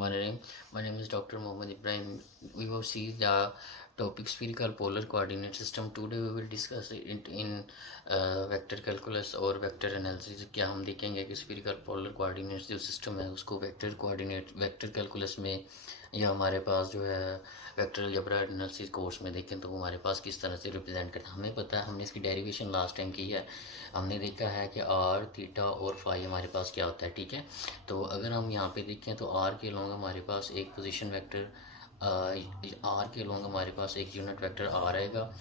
Morning. My name is Dr. Mohammad Ibrahim. We will see the topic spherical polar coordinate system. Today we will discuss it in vector calculus और vector analysis. क्या हम देखेंगे कि spherical polar coordinate जो system है उसको vector coordinate vector calculus में या हमारे पास जो है वेक्टर अलजेब्रा एनालिसिस कोर्स में देखें तो वो हमारे पास किस तरह से रिप्रेजेंट करता है। हमें पता है, हमने इसकी डेरिवेशन लास्ट टाइम की है। हमने देखा है कि आर थीटा और फाई हमारे पास क्या होता है। ठीक है, तो अगर हम यहाँ पे देखें तो आर के लॉन्ग हमारे पास एक पोजीशन वेक्टर आर के लॉन्ग हमारे पास एक यूनिट वेक्टर आर आएगा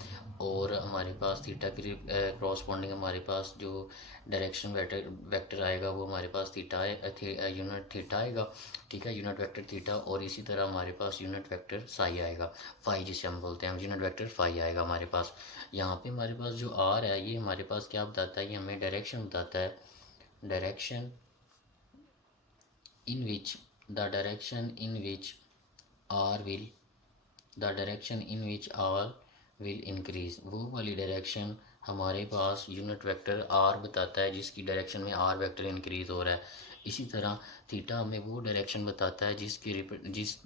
और हमारे पास थीटा की क्रॉसपॉन्डिंग हमारे पास जो डायरेक्शन वेक्टर आएगा वो हमारे पास थीटा यूनिट थीटा आएगा। ठीक है, यूनिट वेक्टर थीटा। और इसी तरह हमारे पास यूनिट वेक्टर साई आएगा, फाई जिसे हम बोलते हैं, यूनिट वेक्टर फाई आएगा हमारे पास। यहाँ पे हमारे पास जो आर है ये हमारे पास क्या बताता है, ये हमें डायरेक्शन बताता है। Direction in which the direction in which r will the direction in which r will increase, वो वाली डायरेक्शन हमारे पास यूनिट वेक्टर r बताता है जिसकी डायरेक्शन में r वेक्टर इंक्रीज हो रहा है। इसी तरह थीटा हमें वो डायरेक्शन बताता है जिस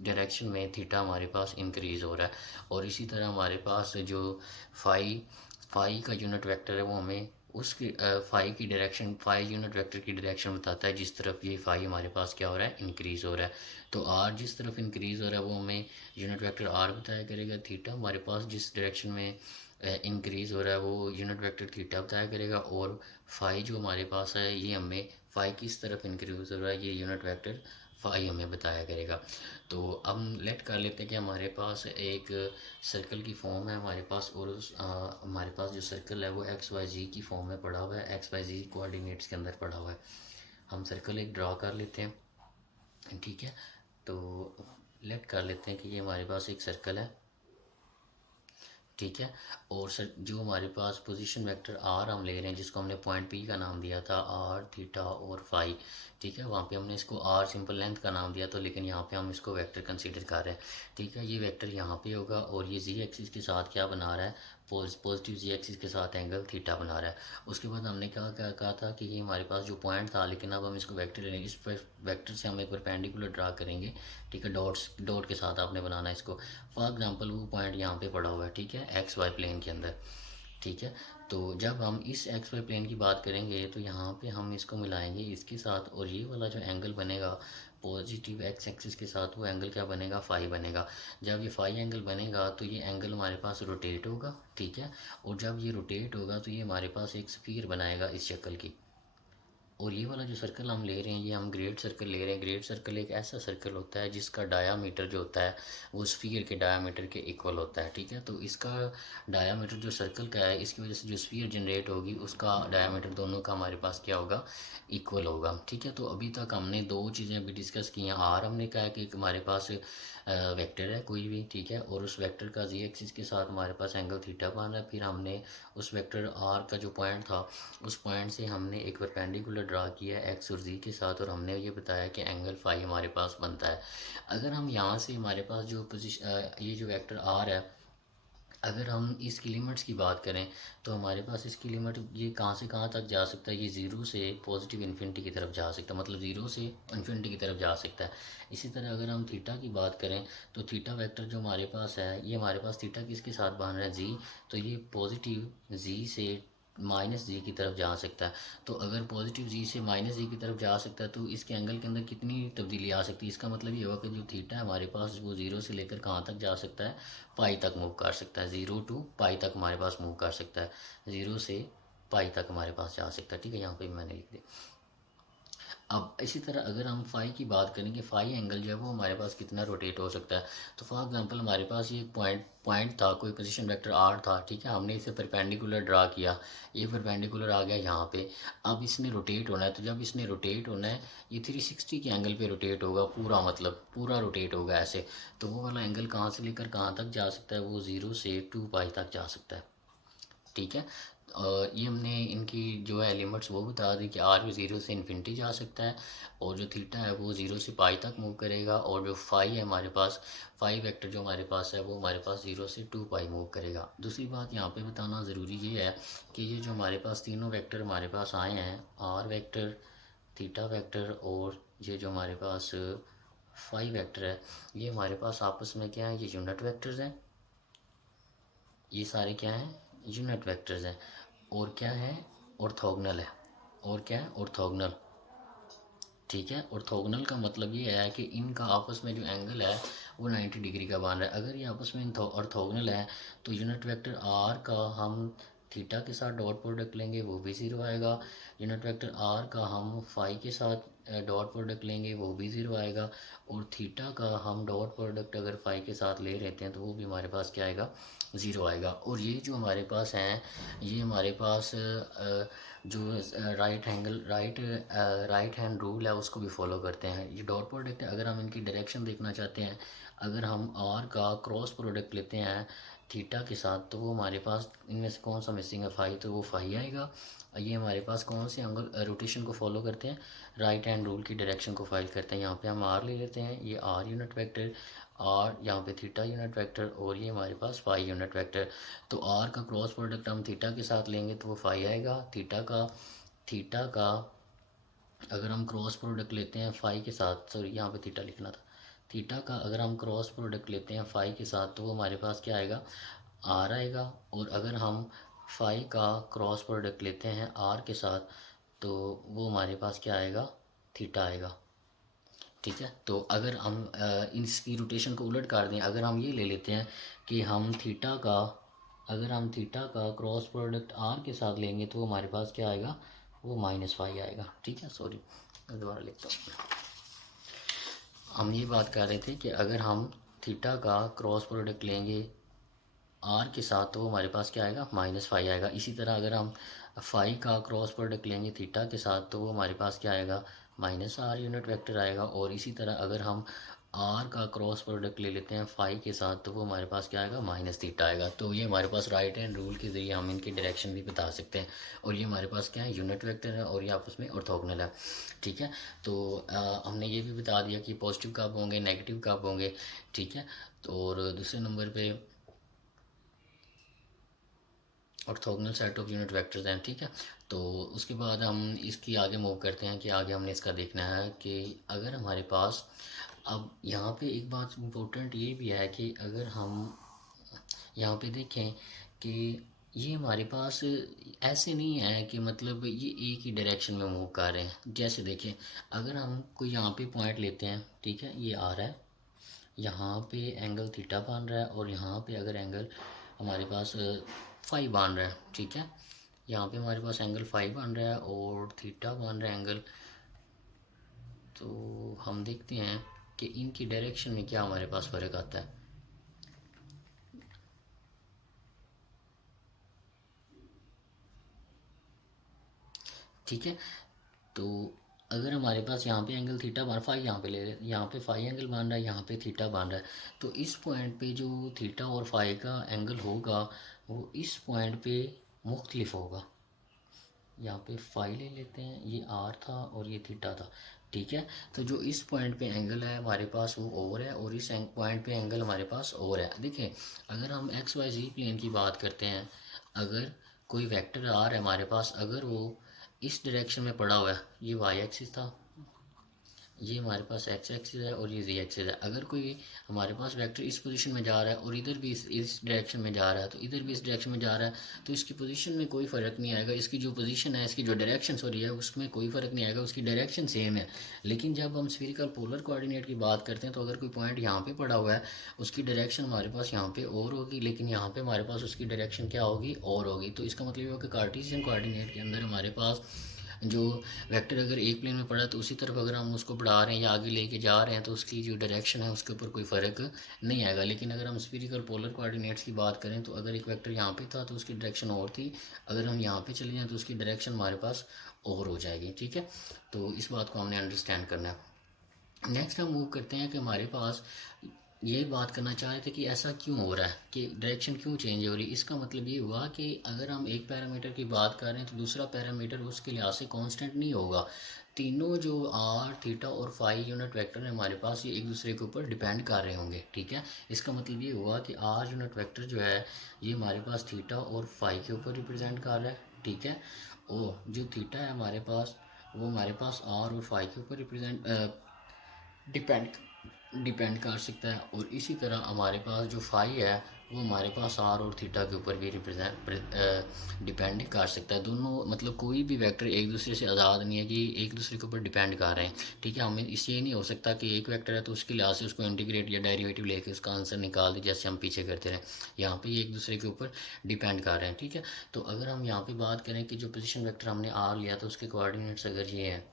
डायरेक्शन में थीटा हमारे पास इंक्रीज हो रहा है। और इसी तरह हमारे पास जो फाई फाई का यूनिट वेक्टर है वो हमें उसकी फाई की डायरेक्शन फाई यूनिट वेक्टर की डायरेक्शन बताता है जिस तरफ ये फाई हमारे पास क्या हो रहा है, इंक्रीज़ हो रहा है। तो आर जिस तरफ इंक्रीज़ हो रहा है वो हमें यूनिट वेक्टर आर बताया करेगा। थीटा हमारे पास जिस डायरेक्शन में इंक्रीज़ हो रहा है वो यूनिट वेक्टर थीटा बताया करेगा। और फाई जो हमारे पास है ये हमें फाई किस तरफ इंक्रीज़ हो रहा है ये यूनिट वेक्टर फाई हमें बताया करेगा। तो अब हम लेट कर लेते हैं कि हमारे पास एक सर्कल की फॉर्म है हमारे पास और हमारे पास जो सर्कल है वो एक्स वाई जी की फॉर्म में पड़ा हुआ है, एक्स वाई जी कोऑर्डिनेट्स के अंदर पड़ा हुआ है। हम सर्कल एक ड्रा कर लेते हैं। ठीक है, तो लेट कर लेते हैं कि ये हमारे पास एक सर्कल है। ठीक है, और सर जो हमारे पास पोजीशन वेक्टर आर हम ले रहे हैं जिसको हमने पॉइंट पी का नाम दिया था आर थीटा और फाई। ठीक है, वहाँ पे हमने इसको आर सिंपल लेंथ का नाम दिया, तो लेकिन यहाँ पे हम इसको वेक्टर कंसीडर कर रहे हैं। ठीक है, ये वेक्टर यहाँ पे होगा और ये जी एक्सिस के साथ क्या बना रहा है, पॉजिटिव जी एक्सिस के साथ एंगल थीटा बना रहा है। उसके बाद हमने क्या क्या कहा था कि ये हमारे पास जो पॉइंट था, लेकिन अब हम इसको वेक्टर लेंगे, इस वेक्टर से हम एक परपेंडिकुलर ड्रा करेंगे। ठीक है, डॉट के साथ आपने बनाना है इसको। फॉर एग्जांपल वो पॉइंट यहाँ पे पड़ा हुआ है, ठीक है, एक्स वाई प्लेन के अंदर। ठीक है, तो जब हम इस एक्स वाई प्लेन की बात करेंगे तो यहाँ पे हम इसको मिलाएंगे इसके साथ और ये वाला जो एंगल बनेगा पॉजिटिव एक्स एक्सिस के साथ वो एंगल क्या बनेगा, फाई बनेगा। जब ये फाई एंगल बनेगा तो ये एंगल हमारे पास रोटेट होगा। ठीक है, और जब ये रोटेट होगा तो ये हमारे पास एक स्फीयर बनाएगा इस शक्ल की। और ये वाला जो सर्कल हम ले रहे हैं ये हम ग्रेट सर्कल ले रहे हैं। ग्रेट सर्कल एक ऐसा सर्कल होता है जिसका डायामीटर जो होता है वो स्फीयर के डायामीटर के इक्वल होता है। ठीक है, तो इसका डायामीटर जो सर्कल का है इसकी वजह से जो स्फीयर जनरेट होगी उसका डायामीटर दोनों का हमारे पास क्या होगा, इक्वल होगा। ठीक है, तो अभी तक हमने दो चीज़ें अभी डिस्कस की हैं। आर हमने कहा कि हमारे पास वेक्टर है कोई भी, ठीक है, और उस वेक्टर का जी एक्सिस के साथ हमारे पास एंगल थीटा बन रहा है। फिर हमने उस वेक्टर आर का जो पॉइंट था उस पॉइंट से हमने एक परपेंडिकुलर ड्रा किया है एक्स और जी के साथ और हमने ये बताया कि एंगल फाई हमारे पास बनता है। अगर हम यहाँ से हमारे पास जो ये जो वेक्टर आर है, अगर हम इसकी लिमिट्स की बात करें तो हमारे पास इसकी लिमिट ये कहाँ से कहाँ तक जा सकता है, ये ज़ीरो से पॉजिटिव इन्फिनिटी की तरफ जा सकता है, मतलब ज़ीरो से इन्फिनिटी की तरफ जा सकता है। इसी तरह अगर हम थीटा की बात करें तो थीटा वेक्टर जो हमारे पास है ये हमारे पास थीटा किसके साथ बन रहा है, जी, तो ये पॉजिटिव जी से माइनस जी की तरफ जा सकता है। तो अगर पॉजिटिव जी से माइनस जी की तरफ जा सकता है तो इसके एंगल के अंदर कितनी तब्दीली आ सकती है, इसका मतलब ये होगा कि जो थीटा है हमारे पास वो ज़ीरो से लेकर कहाँ तक जा सकता है, पाई तक मूव कर सकता है। ज़ीरो टू पाई तक हमारे पास मूव कर सकता है, ज़ीरो से पाई तक हमारे पास जा सकता है। ठीक है, यहाँ पे मैंने लिख दिया। अब इसी तरह अगर हम फाई की बात करेंगे, फाई एंगल जो है वो हमारे पास कितना रोटेट हो सकता है। तो फॉर एग्जांपल हमारे पास ये पॉइंट था, कोई पोजीशन वेक्टर आर था। ठीक है, हमने इसे परपेंडिकुलर ड्रा किया, ये परपेंडिकुलर आ गया यहाँ पे। अब इसने रोटेट होना है, तो जब इसने रोटेट होना है ये 360 के एंगल पे रोटेट होगा पूरा, मतलब पूरा रोटेट होगा ऐसे। तो वो वाला एंगल कहाँ से लेकर कहाँ तक जा सकता है, वो ज़ीरो से 2 पाई तक जा सकता है। ठीक है, और ये हमने इनकी जो है लिमिट्स वो बता दी कि आर भी ज़ीरो से इन्फिनिटी जा सकता है और जो थीटा है वो ज़ीरो से पाई तक मूव करेगा। और जो फाई है हमारे पास, फाई वेक्टर जो हमारे पास है वो हमारे पास ज़ीरो से 2 पाई मूव करेगा। दूसरी बात यहाँ पे बताना ज़रूरी ये है कि ये जो हमारे पास तीनों वेक्टर हमारे पास आए हैं, आर वेक्टर, थीटा वेक्टर और ये जो हमारे पास फाई वेक्टर है, ये हमारे पास आपस में क्या है, ये यूनिट वेक्टर्स हैं, ये सारे क्या हैं, यूनिट वेक्टर्स हैं। और क्या है, ऑर्थोगोनल है। और क्या है, ऑर्थोगोनल। ठीक है, ऑर्थोगोनल का मतलब ये है कि इनका आपस में जो एंगल है वो 90 डिग्री का बन रहा है। अगर ये आपस में ऑर्थोगोनल है तो यूनिट वेक्टर आर का हम थीटा के साथ डॉट प्रोडक्ट लेंगे वो भी ज़ीरो आएगा। यूनिट वेक्टर आर का हम फाई के साथ डॉट प्रोडक्ट लेंगे वो भी ज़ीरो आएगा। और थीटा का हम डॉट प्रोडक्ट अगर फाई के साथ ले लेते हैं तो वो भी हमारे पास क्या आएगा, ज़ीरो आएगा। और ये जो हमारे पास हैं, ये हमारे पास जो राइट हैंड रूल है उसको भी फॉलो करते हैं। ये डॉट प्रोडक्ट है, अगर हम इनकी डायरेक्शन देखना चाहते हैं, अगर हम आर का क्रॉस प्रोडक्ट लेते हैं थीटा के साथ तो वो हमारे पास इनमें से कौन सा मिसिंग है, फाई, तो वो फाई आएगा। ये हमारे पास कौन से एंगल रोटेशन को फॉलो करते हैं, राइट हैंड रूल की डायरेक्शन को फाइल करते हैं। यहाँ पे हम आर ले लेते हैं, ये आर यूनिट वेक्टर, आर यहाँ पे थीटा यूनिट वेक्टर, और ये हमारे पास फाई यूनिट वेक्टर। तो आर का क्रॉस प्रोडक्ट हम थीटा के साथ लेंगे तो वो फाई आएगा। थीटा का अगर हम क्रॉस प्रोडक्ट लेते हैं फाई के साथ, सॉरी यहाँ पे थीटा लिखना था, थीटा का अगर हम क्रॉस प्रोडक्ट लेते हैं फाई के साथ तो वो हमारे पास क्या आएगा, आर आएगा। और अगर हम फाई का क्रॉस प्रोडक्ट लेते हैं आर के साथ तो वो हमारे पास क्या आएगा, थीटा आएगा। ठीक है, तो अगर हम इसकी रोटेशन को उलट कर दें, अगर हम ये ले लेते हैं कि अगर हम थीटा का क्रॉस प्रोडक्ट आर के साथ लेंगे तो हमारे पास क्या आएगा, वो माइनस फाई आएगा। ठीक है, सॉरी दोबारा लिखता हूँ। हम ये बात कर रहे थे कि अगर हम थीटा का क्रॉस प्रोडक्ट लेंगे आर के साथ तो हमारे पास क्या आएगा, माइनस फाई आएगा। इसी तरह अगर हम फाई का क्रॉस प्रोडक्ट लेंगे थीटा के साथ तो वो हमारे पास क्या आएगा, माइनस आर यूनिट वेक्टर आएगा। और इसी तरह अगर हम आर का क्रॉस प्रोडक्ट ले लेते हैं फाई के साथ तो वो हमारे पास क्या आएगा, माइनस थीटा आएगा। तो ये हमारे पास राइट हैंड रूल के ज़रिए हम इनकी डायरेक्शन भी बता सकते हैं। और ये हमारे पास क्या है, यूनिट वेक्टर है और ये आपस में ऑर्थोगोनल है। ठीक है, तो हमने ये भी बता दिया कि पॉजिटिव कब होंगे, नेगेटिव कब होंगे। ठीक है, तो और दूसरे नंबर पर orthogonal set of unit vectors हैं। ठीक है, तो उसके बाद हम इसकी आगे मूव करते हैं कि आगे हमने इसका देखना है कि अगर हमारे पास, अब यहाँ पे एक बात इम्पोर्टेंट ये भी है कि अगर हम यहाँ पे देखें कि ये हमारे पास ऐसे नहीं है कि मतलब ये एक ही डायरेक्शन में मूव कर रहे हैं। जैसे देखें, अगर हम कोई यहाँ पे पॉइंट लेते हैं, ठीक है, ये आ रहा है, यहाँ पे एंगल थीटा बन रहा है और यहाँ पे अगर एंगल हमारे पास फाई बन रहा है। ठीक है, यहाँ पे हमारे पास एंगल फाई बन रहा है और थीटा बन रहा है एंगल। तो हम देखते हैं कि इनकी डायरेक्शन में क्या हमारे पास फ़र्क आता है। ठीक है, तो अगर हमारे पास यहाँ पे एंगल थीटा बन, फाई यहाँ पे ले रहे, यहाँ पे फाई एंगल बन रहा है, यहाँ पे थीटा बन रहा है, तो इस पॉइंट पे जो थीटा और फाई का एंगल होगा वो इस पॉइंट पे मुख्तलिफ होगा। यहाँ पे फाई ले लेते हैं, ये आर था और ये थीटा था। ठीक है, तो जो इस पॉइंट पे एंगल है हमारे पास वो ओवर है और इस पॉइंट पे एंगल हमारे पास ओवर है। देखिए, अगर हम एक्स वाई जी प्लेन की बात करते हैं, अगर कोई वेक्टर आर है हमारे पास, अगर वो इस डायरेक्शन में पड़ा हुआ है, ये वाई एक्सिस था, ये हमारे पास एक्स एक्सिस है और ये जी एक्सिस है। अगर कोई हमारे पास वेक्टर इस पोजीशन में जा रहा है और इधर भी इस डायरेक्शन में जा रहा है तो इधर भी इस डायरेक्शन में जा रहा है, तो इसकी पोजीशन में कोई फ़र्क नहीं आएगा। इसकी जो पोजीशन है, इसकी जो डायरेक्शन सॉरी है, उसमें कोई फ़र्क नहीं आएगा, उसकी डायरेक्शन सेम है। लेकिन जब हम स्फीरिकल पोलर कोऑर्डिनेट की बात करते हैं तो अगर कोई पॉइंट यहाँ पे पड़ा हुआ है, उसकी डायरेक्शन हमारे पास यहाँ पे और होगी, लेकिन यहाँ पे हमारे पास उसकी डायरेक्शन क्या होगी, और होगी। तो इसका मतलब ये होगा कि कार्टेशियन कोऑर्डिनेट के अंदर हमारे पास जो वेक्टर अगर एक प्लेन में पड़ा तो उसी तरफ अगर हम उसको बढ़ा रहे हैं या आगे लेके जा रहे हैं तो उसकी जो डायरेक्शन है उसके ऊपर कोई फ़र्क नहीं आएगा। लेकिन अगर हम स्फीरिकल पोलर कोऑर्डिनेट्स की बात करें तो अगर एक वेक्टर यहाँ पे था तो उसकी डायरेक्शन और थी, अगर हम यहाँ पे चले जाएँ तो उसकी डायरेक्शन हमारे पास और हो जाएगी। ठीक है, तो इस बात को हमने अंडरस्टैंड करना है। नेक्स्ट हम मूव करते हैं कि हमारे पास ये बात करना चाह रहे थे कि ऐसा क्यों हो रहा है कि डायरेक्शन क्यों चेंज हो रही है। इसका मतलब ये हुआ कि अगर हम एक पैरामीटर की बात कर रहे हैं तो दूसरा पैरामीटर उसके लिहाज से कांस्टेंट नहीं होगा। तीनों जो आर थीटा और फाई यूनिट वेक्टर है हमारे पास, ये एक दूसरे के ऊपर डिपेंड कर रहे होंगे। ठीक है, इसका मतलब ये हुआ कि आर यूनिट वेक्टर जो है ये हमारे पास थीटा और फाई के ऊपर रिप्रेजेंट कर रहा है। ठीक है, और जो थीटा है हमारे पास वो हमारे पास आर और फाई के ऊपर डिपेंड डिपेंड कर सकता है। और इसी तरह हमारे पास जो फाई है वो हमारे पास आर और थीटा के ऊपर भी डिपेंड कर सकता है। दोनों मतलब कोई भी वेक्टर एक दूसरे से आज़ाद नहीं है कि एक दूसरे के ऊपर डिपेंड कर रहे हैं। ठीक है, हमें इससे ये नहीं हो सकता कि एक वेक्टर है तो उसके लिहाज से उसको इंटीग्रेट या डेरिवेटिव लेके उसका आंसर निकाल दें जैसे हम पीछे करते रहे। यहाँ पे ये एक दूसरे के ऊपर डिपेंड कर रहे हैं। ठीक है, तो अगर हम यहाँ पे बात करें कि जो पोजीशन वेक्टर हमने आर लिया तो उसके कोऑर्डिनेट्स अगर ये है,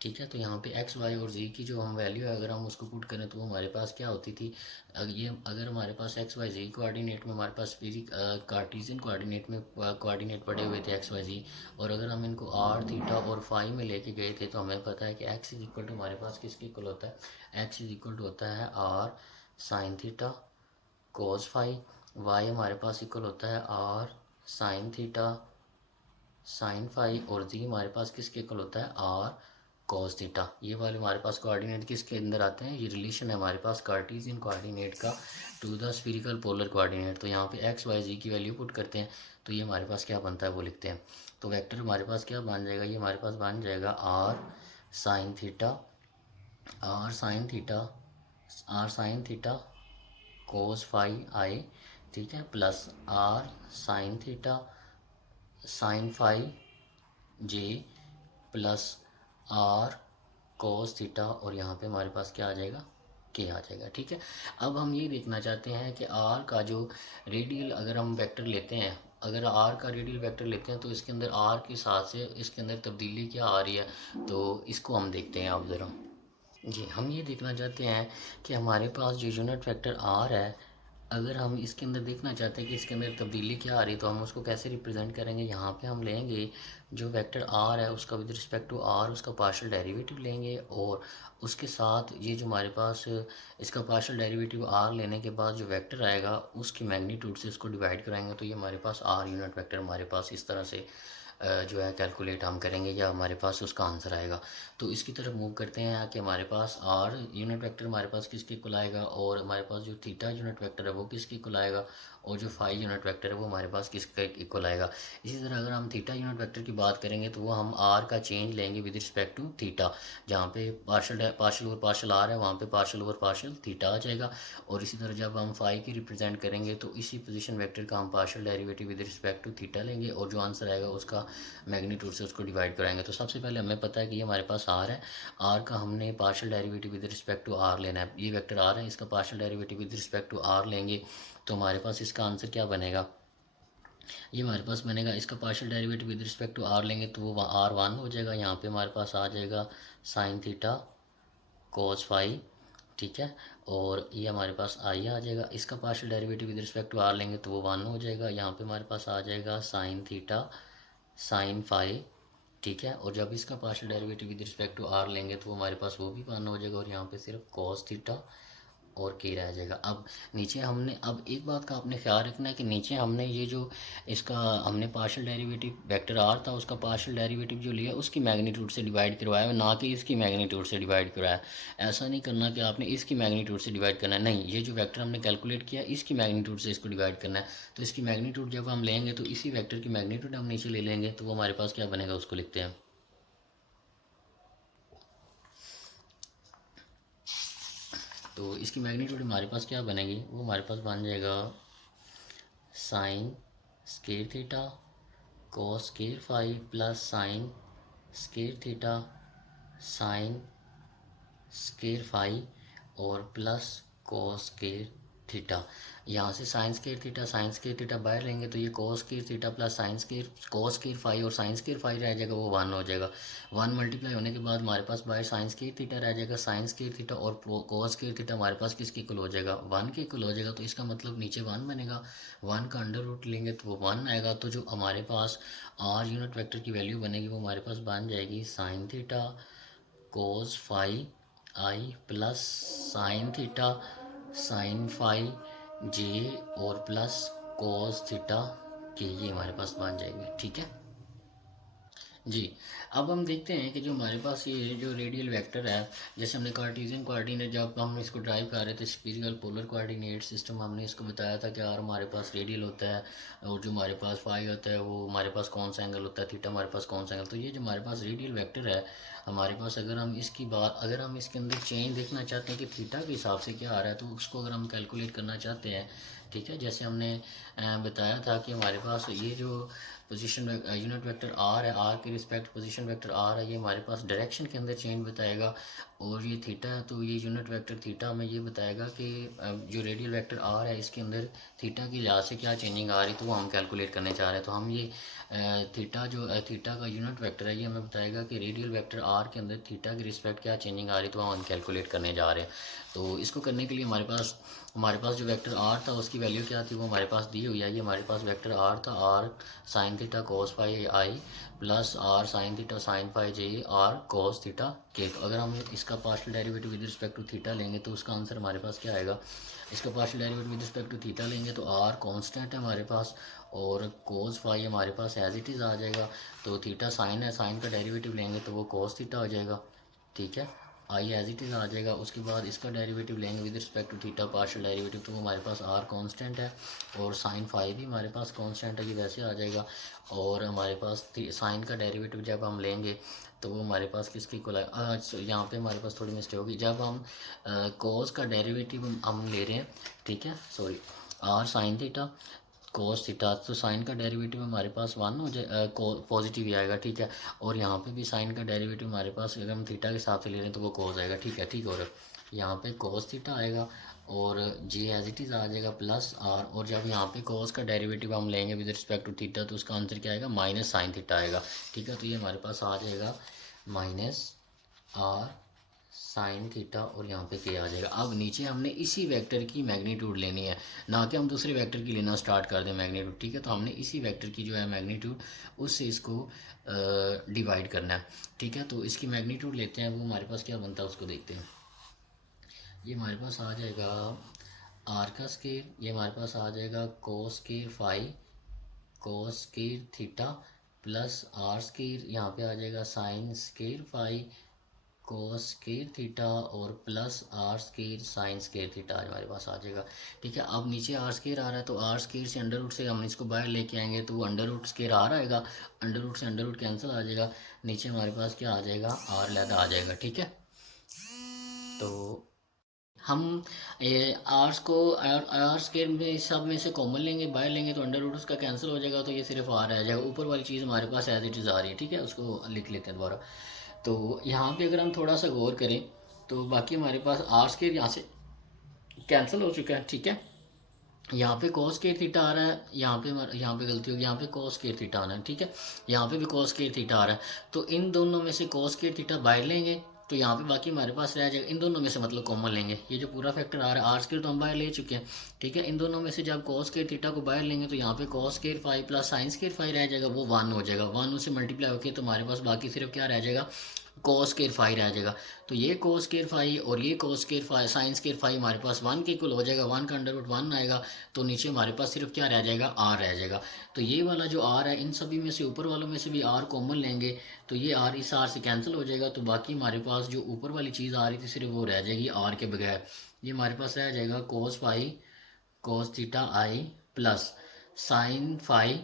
ठीक है, तो यहाँ पे एक्स वाई और जी की जो हम वैल्यू है अगर हम उसको पुट करें तो वो हमारे पास क्या होती थी। अगर हमारे पास एक्स वाई जी कोऑर्डिनेट में हमारे पास फिजिक कार्टीजियन कोऑर्डिनेट में कोऑर्डिनेट पड़े हुए थे एक्स वाई जी, और अगर हम इनको आर थीटा और फाई में लेके गए थे तो हमें पता है कि एक्स इज इक्वल टू हमारे पास किसके इक्वल होता है, एक्स इज इक्वल टू होता है r sine theta cos phi, y हमारे पास इक्वल होता है r sine theta sine phi, और जी हमारे पास किसके इक्वल होता है आर कॉस थीटा। ये वाले हमारे पास कोऑर्डिनेट किसके अंदर आते हैं, ये रिलेशन है हमारे पास कार्टेशियन कोऑर्डिनेट का टू द स्फीरिकल पोलर कोऑर्डिनेट। तो यहाँ पे एक्स वाई जी की वैल्यू पुट करते हैं तो ये हमारे पास क्या बनता है वो लिखते हैं। तो वेक्टर हमारे पास क्या बन जाएगा, ये हमारे पास बन जाएगा r sine theta r sine theta r sine theta cos phi i, ठीक है, plus r sine theta sine phi j plus r cos theta, और यहाँ पे हमारे पास क्या आ जाएगा, के आ जाएगा। ठीक है, अब हम ये देखना चाहते हैं कि आर का जो रेडियल अगर हम वेक्टर लेते हैं, अगर आर का रेडियल वेक्टर लेते हैं तो इसके अंदर आर के साथ से इसके अंदर तब्दीली क्या आ रही है, तो इसको हम देखते हैं। आप ज़रा जी, हम ये देखना चाहते हैं कि हमारे पास जो यूनिट वेक्टर आर है, अगर हम इसके अंदर देखना चाहते हैं कि इसके अंदर तब्दीली क्या आ रही है तो हम उसको कैसे रिप्रेजेंट करेंगे। यहाँ पे हम लेंगे जो वेक्टर आर है उसका विद रिस्पेक्ट टू आर उसका पार्शियल डेरिवेटिव लेंगे, और उसके साथ ये जो हमारे पास इसका पार्शियल डेरिवेटिव आर लेने के बाद जो वेक्टर आएगा उसकी मैग्नीट्यूड से इसको डिवाइड कराएंगे, तो ये हमारे पास आर यूनिट वेक्टर हमारे पास इस तरह से जो है कैलकुलेट हम करेंगे या हमारे पास उसका आंसर आएगा। तो इसकी तरफ मूव करते हैं कि हमारे पास आर यूनिट वेक्टर हमारे पास किसके इक्वल आएगा, और हमारे पास जो थीटा यूनिट वेक्टर है वो किसके इक्वल आएगा, और जो फाई यूनिट वेक्टर है वो हमारे पास किसके इक्वल आएगा। इसी तरह अगर हम थीटा यूनिट वेक्टर की बात करेंगे तो वो हम आर का चेंज लेंगे विद रिस्पेक्ट टू थीटा, जहाँ पे पार्शल ओवर पार्शल आर है वहाँ पे पार्शल ओवर पार्शल थीटा आ जाएगा। और इसी तरह जब हम फाई की रिप्रेजेंट करेंगे तो इसी पोजीशन वेक्टर का हम partial derivative with respect to theta लेंगे, और जो आंसर आएगा उसका मैग्नीट्यूड से उसको डिवाइड कराएंगे। तो सबसे पहले हमें पता है कि ये हमारे पास आर है, आर का हमने partial derivative with respect to r लेना है। ये वेक्टर आर है, इसका partial derivative with respect to r लेंगे तो हमारे पास इसका आंसर क्या बनेगा, ये हमारे पास बनेगा इसका partial derivative with respect to r लेंगे तो वो आर वन हो जाएगा। यहाँ पे हमारे पास आ जाएगा साइन थीटा कोस फाई, ठीक है, और ये हमारे पास आई आ जाएगा। इसका partial derivative with respect to r लेंगे तो वो वन हो जाएगा। यहाँ पे हमारे पास आ जाएगा साइन थीटा साइन फाई, ठीक है, और जब इसका partial derivative with respect to r लेंगे तो वो हमारे पास वो भी वन हो जाएगा, और यहाँ पे सिर्फ कॉस थीटा और के रह जाएगा। अब नीचे हमने अब एक बात का आपने ख्याल रखना है कि नीचे हमने ये जो इसका हमने पार्शियल डेरिवेटिव वेक्टर आर था उसका पार्शियल डेरिवेटिव जो लिया उसकी मैग्नीट्यूड से डिवाइड करवाया, ना कि इसकी मैग्नीट्यूड से डिवाइड करवाया। ऐसा नहीं करना कि आपने इसकी मैग्नीट्यूड से डिवाइड करना है, नहीं, ये जो वेक्टर हमने कैलकुलेट किया इसकी मैग्नीट्यूड से इसको डिवाइड करना है। तो इसकी मैग्नीट्यूड जब हम लेंगे तो इसी वेक्टर की मैग्नीट्यूड हम नीचे ले लेंगे तो वो हमारे पास क्या बनेगा उसको लिखते हैं। तो इसकी मैग्नीट्यूड हमारे पास क्या बनेगी, वो हमारे पास बन जाएगा sine square theta cos square phi plus sine square theta sine square phi और प्लस कोस स्केर थीटा। यहाँ से साइन स्केर थीटा बाहर लेंगे तो ये cos square theta plus sine square cos square phi और साइन स्केर फाई रह जाएगा, वो वन हो जाएगा। वन मल्टीप्लाई होने के बाद हमारे पास बाहर साइन स्केर थीटा रह जाएगा, साइन स्केर थीटा और कोस स्केर थीटा हमारे पास किसके इक्वल हो जाएगा, वन के इक्वल हो जाएगा। तो इसका मतलब नीचे वन बनेगा, वन का अंडर रूट लेंगे तो वो वन आएगा। तो जो हमारे पास आर यूनिट वेक्टर की वैल्यू बनेगी वो हमारे पास बन जाएगी sine theta cos phi i plus sine theta sine phi j और प्लस कोस थीटा के, ये हमारे पास बन जाएंगे। ठीक है जी, अब हम देखते हैं कि जो हमारे पास ये जो रेडियल वेक्टर है, जैसे हमने कार्टेशियन कोऑर्डिनेट जब हम इसको ड्राइव कर रहे थे स्फीरिकल पोलर कोऑर्डिनेट सिस्टम, हमने इसको बताया था कि आर हमारे पास रेडियल होता है और जो हमारे पास फाई होता है वो हमारे पास कौन सा एंगल होता है, थीटा हमारे पास कौन सा एंगल। तो ये जो हमारे पास रेडियल वेक्टर है हमारे पास, अगर हम इसके अंदर चेंज देखना चाहते हैं कि थीटा के हिसाब से क्या आ रहा है, तो उसको अगर हम कैलकुलेट करना चाहते हैं, ठीक है, जैसे हमने बताया था कि हमारे पास ये जो पोजीशन यूनिट वेक्टर आर है, आर के रिस्पेक्ट पोजीशन वेक्टर आर है, ये हमारे पास डायरेक्शन के अंदर चेंज बताएगा। और ये थीटा है तो ये यूनिट वेक्टर थीटा हमें ये बताएगा कि जो रेडियल वेक्टर आर है इसके अंदर थीटा की लिहाज से क्या चेंजिंग आ रही, तो वो हम कैलकुलेट करने चाह रहे हैं। तो हम ये थीटा का यूनिट वेक्टर है, ये हमें बताएगा कि रेडियल वेक्टर आर के अंदर थीटा की रिस्पेक्ट क्या चेंजिंग आ रही, तो हम कैलकुलेट करने जा रहे हैं। तो इसको करने के लिए हमारे पास जो वेक्टर आर था उसकी वैल्यू क्या थी वो हमारे पास दी हुई है। ये हमारे पास वेक्टर आर था, r sine theta cos phi i plus r sine theta sine phi j r cos theta k. तो अगर हम इसका partial derivative with respect to theta लेंगे तो उसका आंसर हमारे पास क्या आएगा। इसका partial derivative with respect to theta लेंगे तो आर कांस्टेंट है हमारे पास और कोस फाई हमारे पास एज इट इज़ आ जाएगा। तो थीटा साइन है, साइन का डेरिवेटिव लेंगे तो वो कोस थीटा हो जाएगा, ठीक है, आई एज इट इज़ आ जाएगा। उसके बाद इसका डेरिवेटिव लेंगे with respect to theta partial derivative, तो हमारे पास आर कांस्टेंट है और साइन फाई भी हमारे पास कांस्टेंट है, ये वैसे आ जाएगा। और हमारे पास साइन का डेरिवेटिव जब हम लेंगे तो वो हमारे पास किसके इक्वल है, यहाँ पे हमारे पास थोड़ी मिस्टेक होगी, जब हम कोस का डेरिवेटिव हम ले रहे हैं, ठीक है, sorry, r sine theta cos theta, तो साइन का डेरिवेटिव हमारे पास वन हो जाए, पॉजिटिव ही आएगा, ठीक है। और यहाँ पे भी साइन का डेरिवेटिव हमारे पास अगर हम थीटा के हिसाब से ले रहे हैं तो वो कोस आएगा, ठीक है, ठीक। और यहाँ पे कोस थीटा आएगा और जी एज इट इज़ आ जाएगा प्लस आर। और जब यहाँ पे कोस का डेरिवेटिव हम लेंगे विद रिस्पेक्ट टू थीटा तो उसका आंसर क्या आएगा, माइनस साइन थीटा आएगा, ठीक है। तो ये हमारे पास आ जाएगा माइनस आर साइन थीटा और यहाँ पे के आ जाएगा। अब नीचे हमने इसी वेक्टर की मैग्नीट्यूड लेनी है, ना कि हम दूसरे वेक्टर की लेना स्टार्ट कर दें मैग्नीट्यूड, ठीक है। तो हमने इसी वेक्टर की जो है मैग्नीट्यूड उससे इसको डिवाइड करना है, ठीक है। तो इसकी मैग्नीट्यूड लेते हैं, वो हमारे पास क्या बनता है उसको देखते हैं। ये हमारे पास आ जाएगा आर का स्केयर, ये हमारे पास आ जाएगा cos square phi cos square theta plus r square, यहाँ पे आ जाएगा sine square phi cos square theta और plus r square sine square theta हमारे पास आ जाएगा, ठीक है। अब नीचे आर स्केयर आ रहा है तो आर स्केयर से अंडर रूट से हम इसको बाहर लेके आएंगे तो वो अंडर रूट स्केयर आर आएगा, अंडर रूट से अंडर रूट कैंसिल आ जाएगा, नीचे हमारे पास क्या आ जाएगा, आर लैदा आ जाएगा, ठीक है। तो हम ये आर्स को आर स्केयर में सब में से कॉमन लेंगे, बाहर लेंगे तो अंडर रूट उसका कैंसिल हो जाएगा, तो ये सिर्फ आर आ जाएगा। ऊपर वाली चीज़ हमारे पास एज इट इज़ आ रही है, ठीक है, उसको लिख लेते हैं दोबारा। तो यहाँ पे अगर हम थोड़ा सा गौर करें तो बाकी हमारे पास आर स्केयर यहाँ से कैंसिल हो चुका है, ठीक है। यहाँ पे कॉस स्केयर थीटा आ रहा है, यहाँ पे गलती होगी, यहाँ पे कॉस स्केयर थीटा आना है, ठीक है। यहाँ पे भी कॉस स्केयर थीटा आ रहा है, तो इन दोनों में से कॉस स्केयर थीटा बाहर लेंगे तो यहाँ पे बाकी हमारे पास रह जाएगा, इन दोनों में से मतलब कॉमन लेंगे, ये जो पूरा फैक्टर आ रहा है आर स्केयर तो हम बाहर ले चुके हैं, ठीक है। इन दोनों में से जब कॉस स्केयर थीटा को बाहर लेंगे तो यहाँ पे cos square phi plus sine square phi रह जाएगा, वो वन हो जाएगा, वन उससे मल्टीप्लाई होकर तो हमारे पास बाकी सिर्फ क्या रह जाएगा, कोस स्केयर फाई रह जाएगा। तो ये कोस स्केयर फाई और ये cos square phi sine square phi हमारे पास वन के इक्वल हो जाएगा, वन का अंडर रूट वन आएगा, तो नीचे हमारे पास सिर्फ क्या रह जाएगा, आर रह जाएगा। तो ये वाला जो आर है इन सभी में से ऊपर वालों में से भी आर कॉमन लेंगे तो ये आर इस आर से कैंसिल हो जाएगा, तो बाकी हमारे पास जो ऊपर वाली चीज़ आ रही थी सिर्फ वो रह जाएगी आर के बगैर। ये हमारे पास रह जाएगा cos phi cos theta i plus sine phi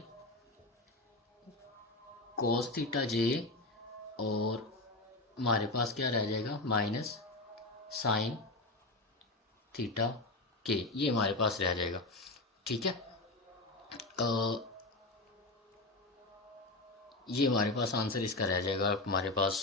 cos theta j और हमारे पास क्या रह जाएगा माइनस साइन थीटा के, ये हमारे पास रह जाएगा, ठीक है। ये हमारे पास आंसर इसका रह जाएगा हमारे पास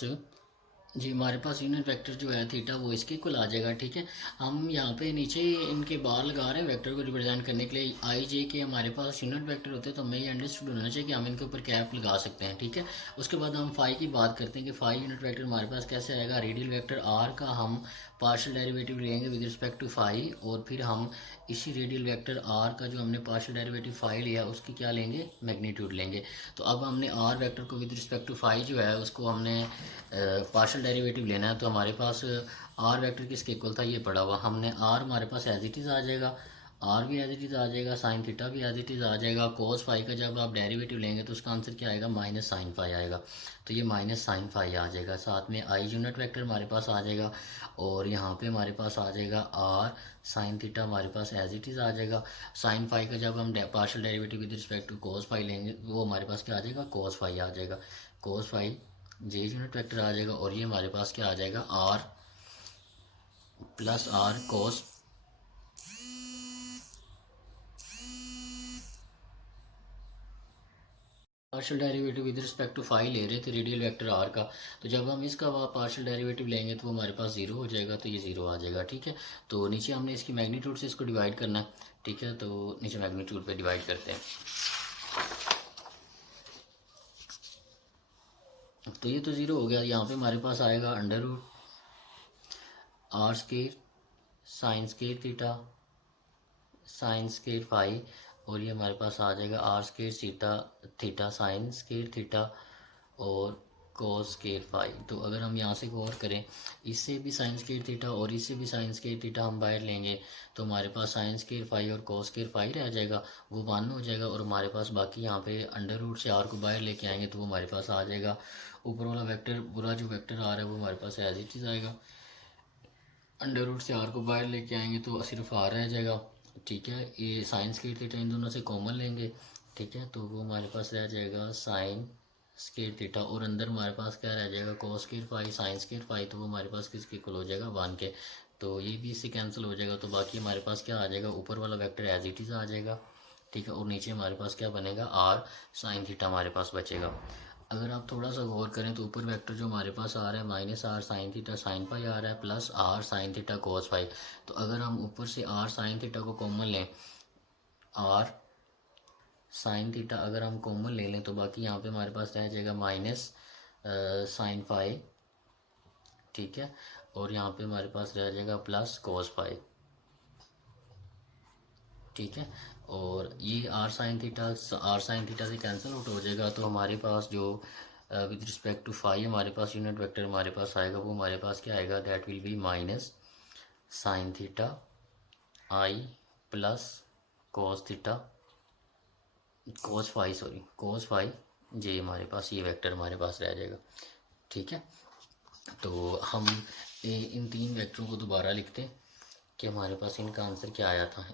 जी। हमारे पास यूनिट वेक्टर जो है थीटा वो इसके इक्वल आ जाएगा, ठीक है। हम यहाँ पे नीचे इनके बार लगा रहे हैं वेक्टर को रिप्रेजेंट करने के लिए, आई जे के हमारे पास यूनिट वेक्टर होते हैं तो हमें ये अंडरस्टूड होना चाहिए कि हम इनके ऊपर कैप लगा सकते हैं, ठीक है। उसके बाद हम फाई की बात करते हैं कि फाई यूनिट वेक्टर हमारे पास कैसे आएगा, रेडियल वेक्टर आर का हम पार्शियल डेरिवेटिव लेंगे विद रिस्पेक्ट टू फाई और फिर हम इसी रेडियल वेक्टर आर का जो हमने पार्शियल डेरिवेटिव फाई लिया उसकी क्या लेंगे, मैग्नीट्यूड लेंगे। तो अब हमने आर वेक्टर को विद रिस्पेक्ट टू फाई जो है उसको हमने पार्शियल डेरिवेटिव लेना है, तो हमारे पास आर वेक्टर किसके इक्वल था ये पड़ा हुआ, हमने आर हमारे पास एज इट इज़ आ जाएगा, आर भी एज इट इज़ आ जाएगा, साइन थीटा भी एज इट इज़ आ जाएगा। कोस फाई का जब आप डेरिवेटिव लेंगे तो उसका आंसर क्या आएगा, माइनस साइन फाई आएगा। तो ये माइनस साइन फाई आ जाएगा। साथ में आई यूनिट वेक्टर हमारे पास आ जाएगा, और यहाँ पे हमारे पास आ जाएगा आर साइन थीटा हमारे पास एज इट इज़ आ जाएगा। साइन फाई का जब हम partial derivative with respect to cos phi लेंगे वो हमारे पास क्या आ जाएगा, कोस फाई आ जाएगा। Cos phi j unit vector आ जाएगा, और ये हमारे पास क्या आ जाएगा, r plus r cos partial derivative with respect to phi ले रहे थे रेडियल वेक्टर आर का। तो जब हम इसका पार्शियल डेरिवेटिव लेंगे तो वो हमारे पास जीरो हो जाएगा, तो ये जीरो आ जाएगा। ठीक है, तो नीचे हमने इसकी मैग्नीट्यूड से इसको डिवाइड करना है। ठीक है, तो नीचे मैग्नीट्यूड पे डिवाइड करते हैं। तो ये तो ज़ीरो हो गया। यहाँ पे हमारे पास आएगा under root r square sine square theta sine square phi, और ये हमारे पास आ जाएगा r square theta theta sine square theta और कोस स्केयर फाई। तो अगर हम यहाँ से गौर करें, इससे भी साइन स्केयर थीटा और इससे भी साइन स्केयर थीटा हम बाहर लेंगे तो हमारे पास साइन स्केयर फाई और कोस स्केयर फाई रह जाएगा, वो 1 हो जाएगा। और हमारे पास बाकी यहाँ पे अंडर रूट से आर को बाहर लेके आएंगे तो वो हमारे पास आ जाएगा। ऊपर वाला वेक्टर पूरा जो वेक्टर आ रहा है वो हमारे पास एज इट इज़ आएगा। अंडर रूट से आर को बाहर लेके आएंगे तो सिर्फ आर रह जाएगा। ठीक है, ये साइन स्केयर थीटा इन दोनों से कॉमन लेंगे। ठीक है, तो वो हमारे पास रह जाएगा साइन स्केयर थीटा, और अंदर हमारे पास क्या रह जाएगा, cos square phi sine square phi, तो वो हमारे पास किसके इक्वल हो जाएगा, 1 के। तो ये भी इससे कैंसिल हो जाएगा, तो बाकी हमारे पास क्या आ जाएगा, ऊपर वाला वेक्टर एज इट इज़ आ जाएगा। ठीक है, और नीचे हमारे पास क्या बनेगा, आर साइन थीटा हमारे पास बचेगा। अगर आप थोड़ा सा गौर करें तो ऊपर वेक्टर जो हमारे पास आ रहा है minus r sine theta sine phi आ रहा है, plus r sine theta cos phi. तो अगर हम ऊपर से आर साइन थीटा को कॉमन लें, आर साइन थीटा अगर हम कॉमन ले लें तो बाकी यहाँ पे हमारे पास रह जाएगा माइनस साइन फाई। ठीक है, और यहाँ पे हमारे पास रह जाएगा प्लस कोस फाई। ठीक है, और ये आर साइन थीटा से कैंसिल आउट हो जाएगा, तो हमारे पास जो विद रिस्पेक्ट टू फाई हमारे पास यूनिट वेक्टर हमारे पास आएगा, वो हमारे पास क्या आएगा, that will be minus sine theta i plus cos theta cos phi j हमारे पास ये वेक्टर हमारे पास रह जाएगा। ठीक है, तो हम इन 3 वेक्टरों को दोबारा लिखते हैं कि हमारे पास इनका आंसर क्या आया था।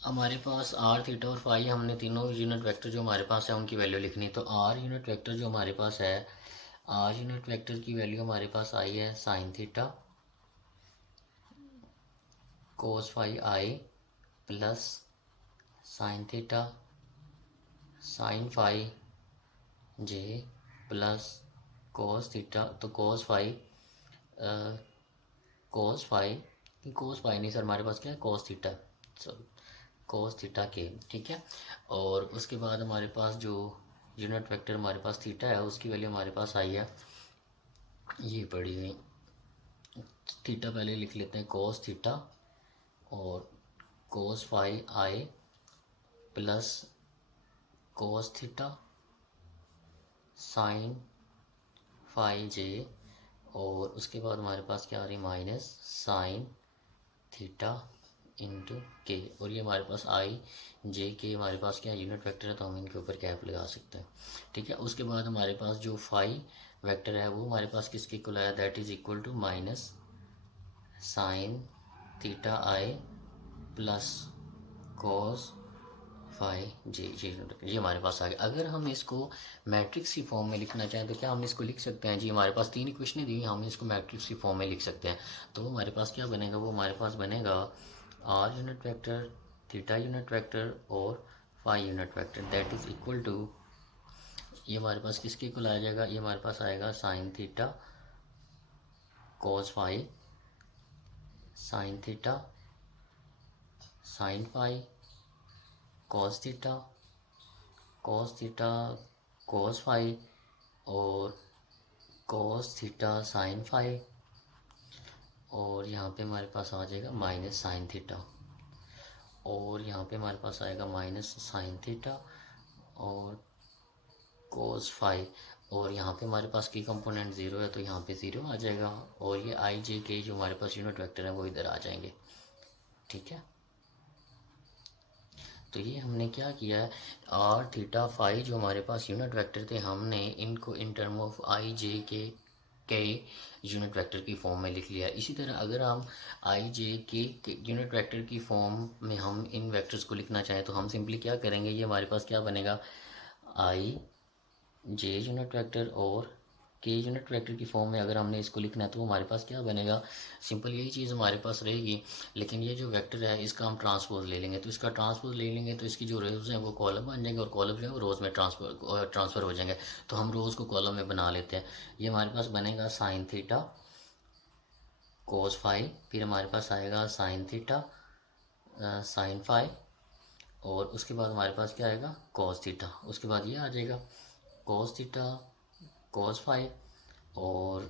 हमारे पास आर थीटा और फाई, हमने तीनों यूनिट वेक्टर जो हमारे पास है उनकी वैल्यू लिखनी। तो आर यूनिट वेक्टर जो हमारे पास है, आर यूनिट वेक्टर की वैल्यू हमारे पास आई है sine theta cos phi i plus sine theta sine phi j plus cos theta, तो कोस फाई कोस फाई नहीं सर, हमारे पास क्या है, cos theta, sorry cos theta के। ठीक है, और उसके बाद हमारे पास जो यूनिट वेक्टर हमारे पास थीटा है उसकी वैल्यू हमारे पास आई है, ये पड़ी हुई थीटा पहले लिख लेते हैं, कोस थीटा और cos phi i plus cos theta sine phi j, और उसके बाद हमारे पास क्या आ रही है, माइनस साइन थीटा इंटू के, और ये हमारे पास आई जे के हमारे पास क्या यूनिट वेक्टर है, तो हम इनके ऊपर कैप लगा सकते हैं। ठीक है, उसके बाद हमारे पास जो फाई वेक्टर है वो हमारे पास किसके इक्वल आया, that is equal to minus sine theta i plus cos phi j, ये हमारे पास आ गया। अगर हम इसको मैट्रिक्स की फॉर्म में लिखना चाहें तो क्या हम इसको लिख सकते हैं जी, हमारे पास 3 इक्वेशनें दी, हम इसको मैट्रिक्स की फॉर्म में लिख सकते हैं। तो हमारे पास क्या बनेगा, वो हमारे पास बनेगा r unit vector theta unit vector और phi unit vector, that is equal to, ये हमारे पास किसके इक्वल आ जाएगा, ये हमारे पास आएगा sine theta cos phi sine theta sine phi cos theta cos phi और कॉस थीटा साइन फाई, और यहाँ पे हमारे पास आ जाएगा माइनस साइन थीटा, और यहाँ पे हमारे पास आएगा माइनस साइन थीटा और कोस फाई, और यहाँ पे हमारे पास की कंपोनेंट 0 है तो यहाँ पे 0 आ जाएगा, और ये आई जे के जो हमारे पास यूनिट वेक्टर है वो इधर आ जाएंगे। ठीक है, तो ये हमने क्या किया है, आर थीटा फाई जो हमारे पास यूनिट वेक्टर थे हमने इनको इन टर्म ऑफ आई जे के यूनिट वेक्टर की फॉर्म में लिख लिया। इसी तरह अगर हम आई जे के यूनिट वेक्टर की फॉर्म में हम इन वेक्टर्स को लिखना चाहें तो हम सिंपली क्या करेंगे, ये हमारे पास क्या बनेगा, आई जे यूनिट वेक्टर और के यूनिट वेक्टर की फॉर्म में अगर हमने इसको लिखना है तो हमारे पास क्या बनेगा, सिंपल यही चीज़ हमारे पास रहेगी। लेकिन ये जो वेक्टर है इसका हम ट्रांसपोज ले लेंगे, तो इसका ट्रांसपोज ले लेंगे तो इसकी जो रोज हैं वो कॉलम बन जाएंगे, और कॉलम जो है वो रोज़ में ट्रांसफ़र हो जाएंगे। तो हम रोज़ को कॉलम में बना लेते हैं। ये हमारे पास बनेगा साइन थीटा कोस फाई, फिर हमारे पास आएगा साइन थीटा साइन फाई, और उसके बाद हमारे पास क्या आएगा, कॉस थीटा। उसके बाद ये आ जाएगा कॉस थीटा कॉस फाइव और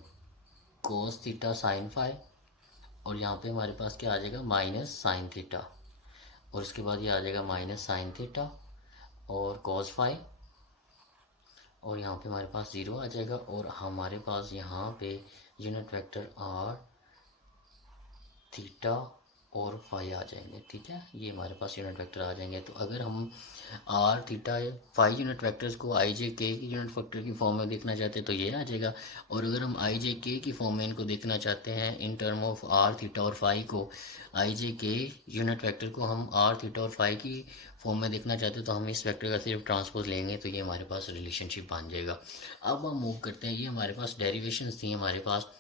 कोस थीटा साइन फाइव, और यहाँ पे हमारे पास क्या आ जाएगा, माइनस साइन थीटा, और इसके बाद ये आ जाएगा माइनस साइन थीटा और कॉस फाइव, और यहाँ पे हमारे पास 0 आ जाएगा, और हमारे पास यहाँ पे यूनिट वेक्टर आर थीटा और फाई आ जाएंगे। ठीक है, ये हमारे पास यूनिट वेक्टर आ जाएंगे। तो अगर हम r theta phi unit vectors को आई जे के की यूनिट वेक्टर की फॉर्म में देखना चाहते हैं तो ये आ जाएगा, और अगर हम आई जे के की फॉर्म में इनको देखना चाहते हैं in term of r theta और फाई को, आई जे के यूनिट वेक्टर को हम आर थीटा और फाई की फॉर्म में देखना चाहते हैं तो हम इस वेक्टर का सिर्फ ट्रांसपोज लेंगे तो ये हमारे पास रिलेशनशिप बन जाएगा। अब हम मूव करते हैं, ये हमारे पास डेरिवेशंस थी हमारे पास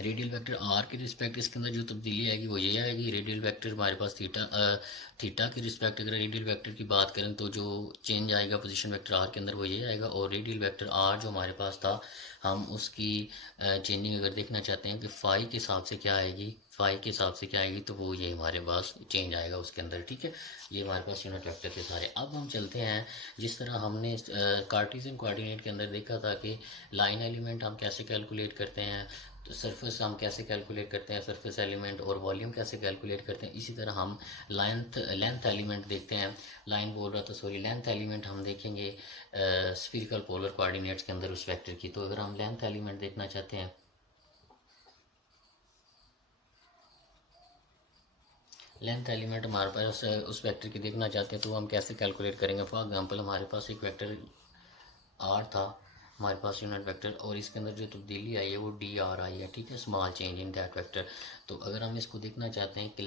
रेडियल वेक्टर आर के रिस्पेक्ट, इसके अंदर जो तब्दीली आएगी वो ये आएगी, रेडियल वेक्टर हमारे पास थीटा की रिस्पेक्ट अगर रेडियल वेक्टर की बात करें तो जो चेंज आएगा पोजीशन वेक्टर आर के अंदर वो ये आएगा, और रेडियल वेक्टर आर जो हमारे पास था हम उसकी चेंजिंग अगर देखना चाहते हैं कि फाई के हिसाब से क्या आएगी, फाई के हिसाब से क्या आएगी, तो वो ये हमारे पास चेंज आएगा उसके अंदर। ठीक है, ये हमारे पास यूनिट वेक्टर थे सारे। अब हम चलते हैं, जिस तरह हमने कार्टेशियन कोऑर्डिनेट के अंदर देखा था कि लाइन एलिमेंट हम कैसे कैलकुलेट करते हैं, तो सरफेस हम कैसे कैलकुलेट करते हैं, सरफेस एलिमेंट और वॉल्यूम कैसे कैलकुलेट करते हैं, इसी तरह हम लेंथ एलिमेंट देखते हैं, लाइन बोल रहा था सॉरी, लेंथ एलिमेंट हम देखेंगे स्फीरिकल पोलर कोऑर्डिनेट्स के अंदर उस वेक्टर की। तो अगर हम लेंथ एलिमेंट देखना चाहते हैं, लेंथ एलिमेंट हमारे पास उस वेक्टर की देखना चाहते हैं तो हम कैसे कैलकुलेट करेंगे। फॉर एग्जांपल हमारे पास एक वेक्टर आर था हमारे पास यूनिट वेक्टर, और इसके अंदर जो तब्दीली आई है वो डी आर आई है। ठीक है, small change in that vector. तो अगर हम इसको देखना चाहते हैं कि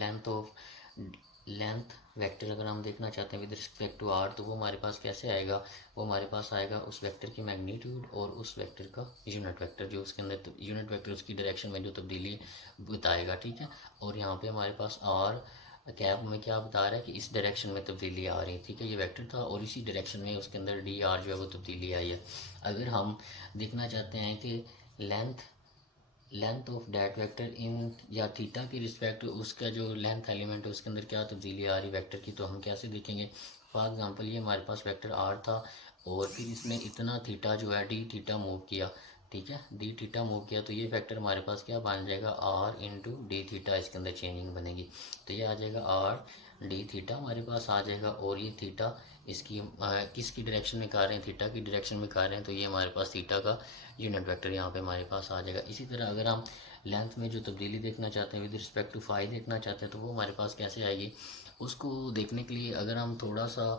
लेंथ वेक्टर अगर हम देखना चाहते हैं विद रिस्पेक्ट टू आर, तो वो हमारे पास कैसे आएगा, वो हमारे पास आएगा उस वेक्टर की मैग्नीट्यूड और उस वेक्टर का यूनिट वेक्टर, जो उसके अंदर यूनिट वेक्टर उसकी डायरेक्शन में जो तब्दीली बताएगा। ठीक है, और यहाँ पे हमारे पास आर कैप में क्या बता रहा है कि इस डायरेक्शन में तब्दीली आ रही है। ठीक है, ये वेक्टर था और इसी डायरेक्शन में उसके अंदर डी आर जो है वो तब्दीली आई है। अगर हम देखना चाहते हैं कि लेंथ ऑफ डैट वेक्टर इन या थीटा की रिस्पेक्ट उसका जो लेंथ एलिमेंट है उसके अंदर क्या तब्दीली आ रही वेक्टर की, तो हम कैसे देखेंगे। फॉर एग्जांपल ये हमारे पास वेक्टर आर था और फिर इसमें इतना थीटा जो है डी थीटा मूव किया। ठीक है, डी थीटा मूव किया तो ये वेक्टर हमारे पास क्या बन जाएगा, आर इंटू डी थीटा, इसके अंदर चेंजिंग बनेगी तो ये आ जाएगा आर डी थीटा हमारे पास आ जाएगा, और ये थीटा इसकी किसकी डायरेक्शन में कर रहे हैं, थीटा की डायरेक्शन में कर रहे हैं, तो ये हमारे पास थीटा का यूनिट वेक्टर यहाँ पे हमारे पास आ जाएगा। इसी तरह अगर हम लेंथ में जो तब्दीली देखना चाहते हैं विद रिस्पेक्ट टू फाई देखना चाहते हैं तो वो हमारे पास कैसे आएगी, उसको देखने के लिए अगर हम थोड़ा सा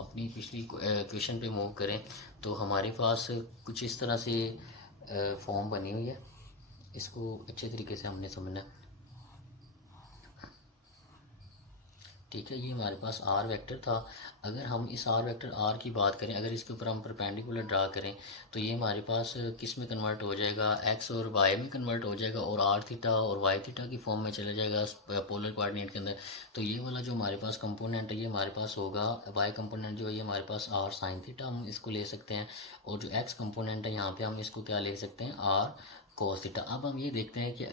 अपनी पिछली क्वेश्चन पे मूव करें तो हमारे पास कुछ इस तरह से फॉर्म बनी हुई है, इसको अच्छे तरीके से हमने समझना है। ठीक है, ये हमारे पास आर वेक्टर था। अगर हम इस आर वेक्टर आर की बात करें, अगर इसके ऊपर हम परपेंडिकुलर ड्रा करें तो ये हमारे पास किस में कन्वर्ट हो जाएगा, एक्स और वाई में कन्वर्ट हो जाएगा, और आर थीटा और वाई थीटा की फॉर्म में चला जाएगा पोलर कोऑर्डिनेट के अंदर। तो ये वाला जो हमारे पास कंपोनेंट है ये हमारे पास होगा, वाई कंपोनेंट जो है ये हमारे पास आर साइन थीटा हम इसको ले सकते हैं, और जो एक्स कंपोनेंट है यहाँ पे हम इसको क्या ले सकते हैं, आर cos थीटा। अब हम ये देखते हैं कि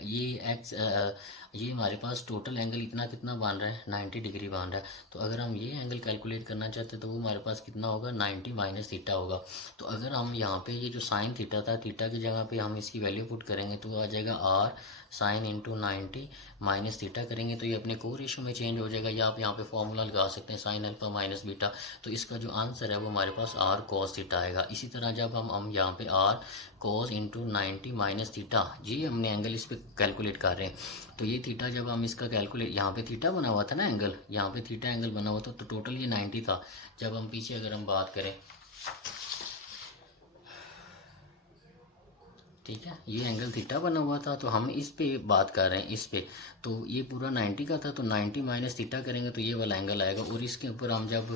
ये हमारे पास टोटल एंगल इतना कितना बन रहा है, 90 डिग्री बन रहा है। तो अगर हम ये एंगल कैलकुलेट करना चाहते हैं तो वो हमारे पास कितना होगा, 90 माइनस थीटा होगा। तो अगर हम यहाँ पे ये जो साइन थीटा था, थीटा की जगह पे हम इसकी वैल्यू पुट करेंगे तो आ जाएगा r sine into 90 minus theta करेंगे तो ये अपने को रेशो में चेंज हो जाएगा, या आप यहाँ पे फॉर्मूला लगा सकते हैं साइन अल्फा माइनस बीटा। तो इसका जो आंसर है वो हमारे पास आर कॉस थीटा आएगा। इसी तरह जब हम यहाँ पे r cos into 90 minus theta, ये हमने एंगल इस पर कैलकुलेट कर रहे हैं। तो ये थीटा जब हम इसका कैलकुलेट, यहाँ पे थीटा बना हुआ था ना एंगल, यहाँ पे थीटा एंगल बना हुआ था तो टोटल ये 90 था। जब हम पीछे अगर हम बात करें, ठीक है, ये एंगल थीटा बना हुआ था तो हम इस पे बात कर रहे हैं, इस पे। तो ये पूरा 90 का था तो 90 माइनस थीटा करेंगे तो ये वाला एंगल आएगा। और इसके ऊपर हम जब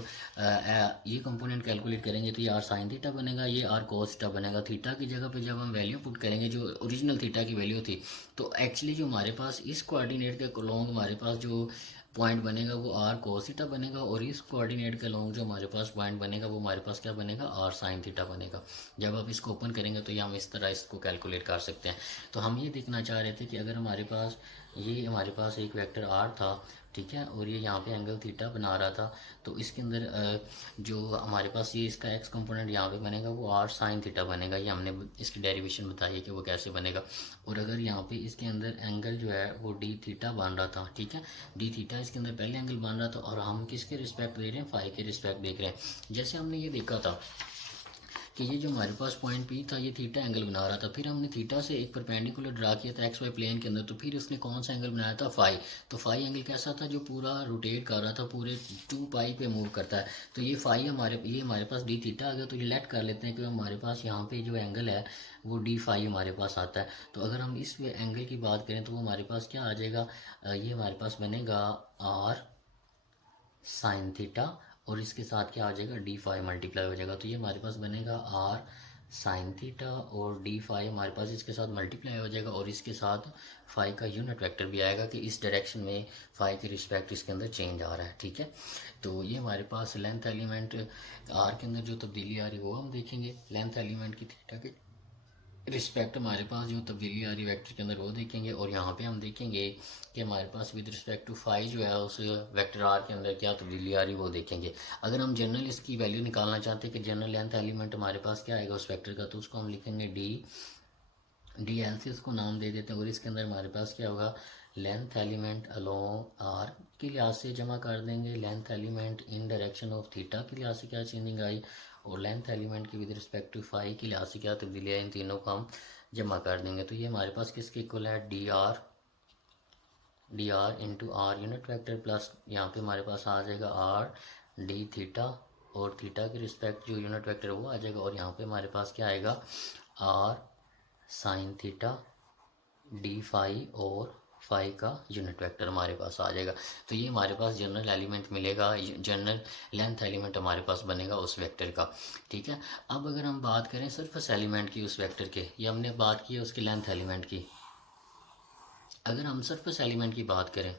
ये कंपोनेंट कैलकुलेट करेंगे तो ये आर साइन थीटा बनेगा, ये आर कोस थीटा बनेगा। थीटा की जगह पे जब हम वैल्यू पुट करेंगे जो ओरिजिनल थीटा की वैल्यू थी, तो एक्चुअली जो हमारे पास इस कोऑर्डिनेट के अलोंग हमारे पास जो पॉइंट बनेगा वो आर कोस थीटा बनेगा, और इस कोऑर्डिनेट के अलोंग जो हमारे पास पॉइंट बनेगा वो हमारे पास क्या बनेगा, आर साइन थीटा बनेगा। जब आप इसको ओपन करेंगे तो ये हम इस तरह इसको कैलकुलेट कर सकते हैं। तो हम ये देखना चाह रहे थे कि अगर हमारे पास हमारे पास एक वेक्टर आर था, ठीक है, और ये यहाँ पे एंगल थीटा बना रहा था, तो इसके अंदर जो हमारे पास ये इसका एक्स कंपोनेंट यहाँ पे बनेगा वो आर साइन थीटा बनेगा। ये हमने इसकी डेरिवेशन बताई है कि वो कैसे बनेगा। और अगर यहाँ पे इसके अंदर एंगल जो है वो डी थीटा बन रहा था, ठीक है, डी थीटा इसके अंदर पहले एंगल बन रहा था, और हम किसके रिस्पेक्ट दे रहे हैं, फाई के रिस्पेक्ट देख रहे हैं। जैसे हमने ये देखा था कि ये जो हमारे पास पॉइंट पी था ये थीटा एंगल बना रहा था, फिर हमने थीटा से एक परपेंडिकुलर ड्रा किया था एक्स वाई प्लेन के अंदर, तो फिर उसने कौन सा एंगल बनाया था, फाई। तो फाई एंगल कैसा था, जो पूरा रोटेट कर रहा था, पूरे 2 पाई पे मूव करता है। तो ये फाई ये हमारे पास डी थीटा आ गया। तो ये लेट कर लेते हैं कि हमारे पास यहाँ पे जो एंगल है वो डी फाई हमारे पास आता है। तो अगर हम इस एंगल की बात करें तो वो हमारे पास क्या आ जाएगा, ये हमारे पास बनेगा आर साइन थीटा, और इसके साथ क्या आ जाएगा, डी फाई मल्टीप्लाई हो जाएगा। तो ये हमारे पास बनेगा आर साइन थीटा, और डी फाई हमारे पास इसके साथ मल्टीप्लाई हो जाएगा, और इसके साथ फाई का यूनिट वेक्टर भी आएगा कि इस डायरेक्शन में फाई के रिस्पेक्ट इसके अंदर चेंज आ रहा है, ठीक है। तो ये हमारे पास लेंथ एलिमेंट आर के अंदर जो तब्दीली आ रही है वो हम देखेंगे, लेंथ एलिमेंट की थीटा के रिस्पेक्ट हमारे पास जो तब्दीली आ रही वेक्टर के अंदर वो देखेंगे, और यहाँ पे हम देखेंगे कि हमारे पास विद रिस्पेक्ट टू फाई जो है उस वेक्टर आर के अंदर क्या तब्दीली आ रही वो देखेंगे। अगर हम जनरल इसकी वैल्यू निकालना चाहते हैं कि जनरल लेंथ एलिमेंट हमारे पास क्या आएगा उस वेक्टर का, तो उसको हम लिखेंगे डी एल से उसको नाम दे देते हैं, और इसके अंदर हमारे पास क्या होगा, लेंथ एलिमेंट अलोंग आर के लिहाज से जमा कर देंगे, length element in direction of theta के लिहाज से क्या चेंजिंग आई, और लेंथ एलिमेंट की विद रिस्पेक्ट टू फाई के लिहाज से क्या तब्दीली है, इन तीनों को हम जमा कर देंगे। तो ये हमारे पास किसके इक्वल है, d r into r unit vector plus यहाँ पे हमारे पास आ जाएगा आर डी थीटा, और थीटा के रिस्पेक्ट जो यूनिट वेक्टर वो आ जाएगा, और यहाँ पे हमारे पास क्या आएगा, r sine theta d phi, और फाई का यूनिट वेक्टर हमारे पास आ जाएगा। तो ये हमारे पास जनरल एलिमेंट मिलेगा, जनरल लेंथ एलिमेंट हमारे पास बनेगा उस वेक्टर का, ठीक है। अब अगर हम बात करें सरफेस एलिमेंट की उस वेक्टर के, ये हमने बात की है उसके लेंथ एलिमेंट की। अगर हम सरफेस एलिमेंट की बात करें,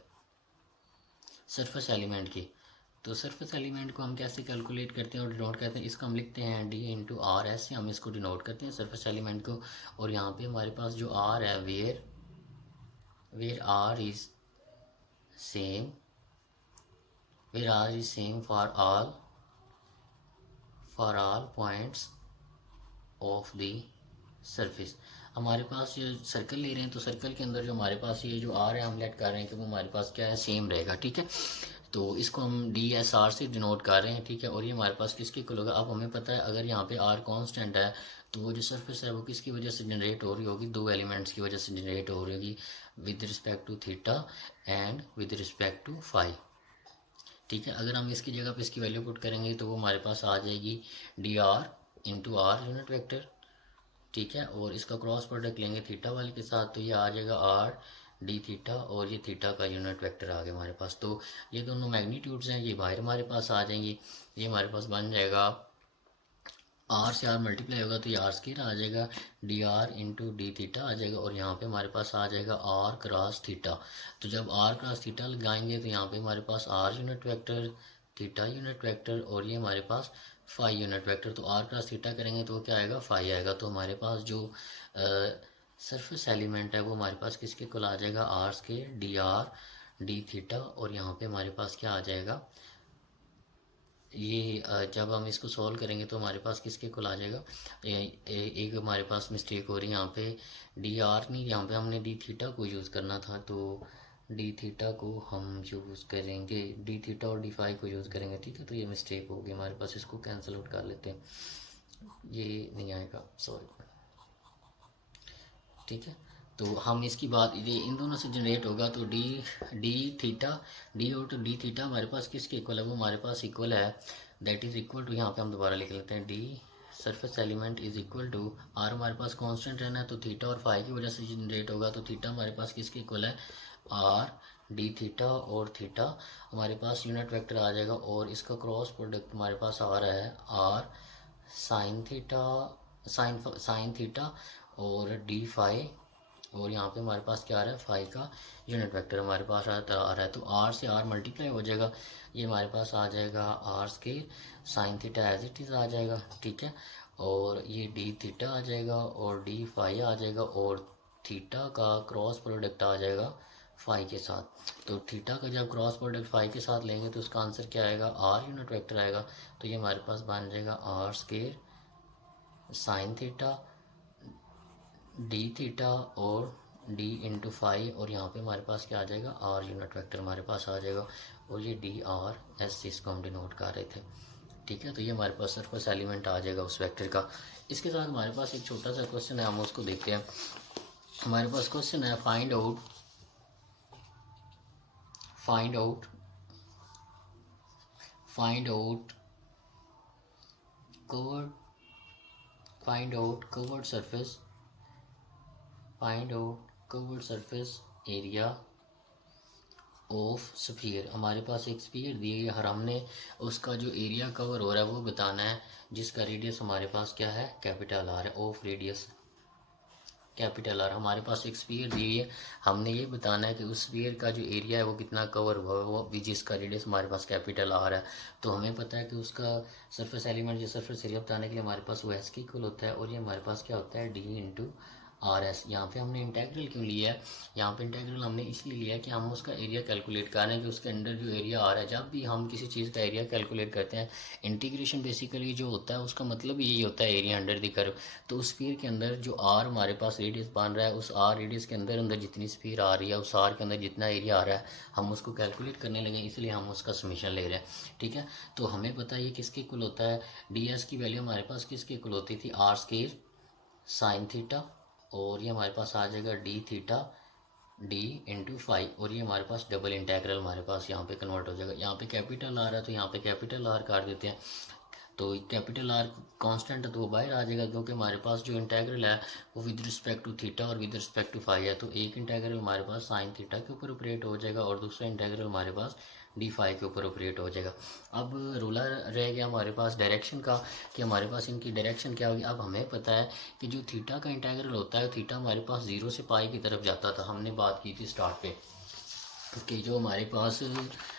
सरफेस एलिमेंट की, तो सरफेस एलिमेंट को हम कैसे कैलकुलेट करते हैं और डिनोट करते हैं, इसको हम लिखते हैं डी इंटू आर एस से हम इसको डिनोट करते हैं सरफेस एलिमेंट को। और यहाँ पे हमारे पास जो आर है, where r is same for all points of the surface। हमारे पास ये सर्कल ले रहे हैं तो सर्कल के अंदर जो हमारे पास ये जो आर है हम लेट कर रहे हैं कि वो हमारे पास क्या है, सेम रहेगा, ठीक है। तो इसको हम डी एस आर से डिनोट कर रहे हैं, ठीक है। और ये हमारे पास किसके इक्वल होगा, अब हमें पता है अगर यहाँ पे आर कांस्टेंट है तो वो जो सरफेस है वो किसकी वजह से जनरेट हो रही होगी, दो एलिमेंट्स की वजह से जनरेट हो रही होगी, with respect to theta and with respect to phi, ठीक है। अगर हम इसकी जगह पे इसकी वैल्यू पुट करेंगे तो वो हमारे पास आ जाएगी d r into r unit vector, ठीक है। और इसका क्रॉस प्रोडक्ट लेंगे थीटा वाले के साथ तो ये आ जाएगा आर डी थीटा, और ये थीटा का यूनिट वेक्टर आ गया हमारे पास। तो ये दोनों मैग्नीट्यूड्स हैं, ये बाहर हमारे पास आ जाएंगे। ये हमारे पास बन जाएगा आर से आर मल्टीप्लाई होगा तो ये आर स्क्वायर आ जाएगा, d r into d theta आ जाएगा, और यहाँ पे हमारे पास आ जाएगा आर क्रॉस थीटा। तो जब आर क्रॉस थीटा लगाएंगे तो यहाँ पे हमारे पास r unit vector, theta unit vector, और ये हमारे पास फाई यूनिट वेक्टर। तो आर क्रॉस थीटा करेंगे तो क्या आएगा, फाई आएगा। तो हमारे पास जो सरफेस एलिमेंट है वो हमारे पास किसके इक्वल आ जाएगा, r square d r d theta, और यहाँ पे हमारे पास क्या आ जाएगा, ये जब हम इसको सॉल्व करेंगे तो हमारे पास किसके इक्वल आ जाएगा, एक हमारे पास मिस्टेक हो रही है यहाँ पे, डी आर नहीं, यहाँ पे हमने डी थीटा को यूज़ करना था, तो डी थीटा को हम यूज़ करेंगे, डी थीटा और डी फाई को यूज़ करेंगे, ठीक है। तो ये मिस्टेक होगी हमारे पास, इसको कैंसिल आउट कर लेते हैं, ये नहीं आएगा, सॉरी, ठीक है। तो हम इसकी बात, ये इन दोनों से जनरेट होगा, तो डी डी थीटा, डी और तो डी थीटा हमारे पास किसके इक्वल है, वो हमारे पास इक्वल है, दैट इज़ इक्वल टू, यहाँ पे हम दोबारा लिख लेते हैं, d surface element is equal to, r हमारे पास कांस्टेंट रहना है, तो थीटा और फाई की वजह से जनरेट होगा, तो थीटा हमारे पास किसके इक्वल है, आर डी थीटा, और थीटा हमारे पास यूनिट वेक्टर आ जाएगा, और इसका क्रॉस प्रोडक्ट हमारे पास आ रहा है r sine theta, sine theta और डी फाई, और यहाँ पे हमारे पास क्या आ रहा है, फाई का यूनिट वेक्टर हमारे पास आ रहा है, तो आर से आर मल्टीप्लाई हो जाएगा, ये हमारे पास आ जाएगा r square sine theta as it is आ जाएगा, ठीक है, और ये डी थीटा आ जाएगा और डी फाई आ जाएगा, और थीटा का क्रॉस प्रोडक्ट आ जाएगा फाई के साथ, तो थीटा का जब क्रॉस प्रोडक्ट फाई के साथ लेंगे तो उसका आंसर क्या आएगा, आर यूनिट वेक्टर आएगा, तो ये हमारे पास बन जाएगा r square sine theta d theta और डी इंटू फाई, और यहाँ पे हमारे पास क्या आ जाएगा, आर यूनिट वेक्टर हमारे पास आ जाएगा, और ये डी आर एस से इसको हम डिनोट कर रहे थे, ठीक है। तो ये हमारे पास सरफेस एलिमेंट आ जाएगा उस वेक्टर का। इसके साथ हमारे पास एक छोटा सा क्वेश्चन है, हम उसको देखते हैं। हमारे पास क्वेश्चन है, find out find out find out covered find out curved surface find out curved surface area of sphere. हमारे पास एक स्फीयर दी है और हमने उसका जो एरिया कवर हो रहा है वो बताना है, जिसका रेडियस हमारे पास क्या है, कैपिटल आर है, ऑफ रेडियस कैपिटल आर। हमारे पास एक स्फीयर दी हुई है, हमने ये बताना है कि उस स्फीयर का जो एरिया है वो कितना कवर हुआ है, वो जिसका रेडियस हमारे पास कैपिटल आर है। तो हमें पता है कि उसका सरफेस एलिमेंट जो सरफेस एरिया बताने के लिए हमारे पास वो एस के इक्वल होता है, और ये हमारे पास क्या होता है, डी इंटू आर एस। यहाँ पे हमने इंटेग्रल क्यों लिया है, यहाँ पे इंटेग्रल हमने इसलिए लिया है कि हम उसका एरिया कैलकुलेट कर रहे हैं कि उसके अंदर जो एरिया आ रहा है। जब भी हम किसी चीज़ का एरिया कैलकुलेट करते हैं, इंटीग्रेशन बेसिकली जो होता है उसका मतलब यही होता है, एरिया अंडर द कर्व। तो उस स्फीयर के अंदर जो आर हमारे पास रेडियस बन रहा है, उस आर रेडियस के अंदर अंदर जितनी स्फीयर आ रही है, उस आर के अंदर जितना एरिया आ रहा है, हम उसको कैलकुलेट करने लगे, इसलिए हम उसका समीशन ले रहे हैं, ठीक है। तो हमें पता है ये किसके इक्वल होता है, डी एस की वैल्यू हमारे पास किसके इक्वल होती थी, आर स्केयर साइन थीटा, और ये हमारे पास आ जाएगा D theta D into five, और ये हमारे पास डबल इंटेग्रल हमारे पास यहाँ पे कन्वर्ट हो जाएगा। यहाँ पे कैपिटल आर है तो यहाँ पे कैपिटल आर काट देते हैं, तो कैपिटल आर कांस्टेंट है तो वो बाहर आ जाएगा, क्योंकि हमारे पास जो इंटेग्रल है वो विद रिस्पेक्ट टू थीटा और विद रिस्पेक्ट टू फाई है। तो एक इंटेग्रल हमारे पास साइन थीटा के ऊपर ऑपरेट हो जाएगा और दूसरा इंटेग्रल हमारे पास डी फाई के ऊपर ऑपरेट हो जाएगा। अब रूलर रह गया हमारे पास डायरेक्शन का, कि हमारे पास इनकी डायरेक्शन क्या होगी। अब हमें पता है कि जो थीटा का इंटेग्रल होता है, थीटा हमारे पास जीरो से पाई की तरफ जाता था, हमने बात की थी स्टार्ट पे कि जो हमारे पास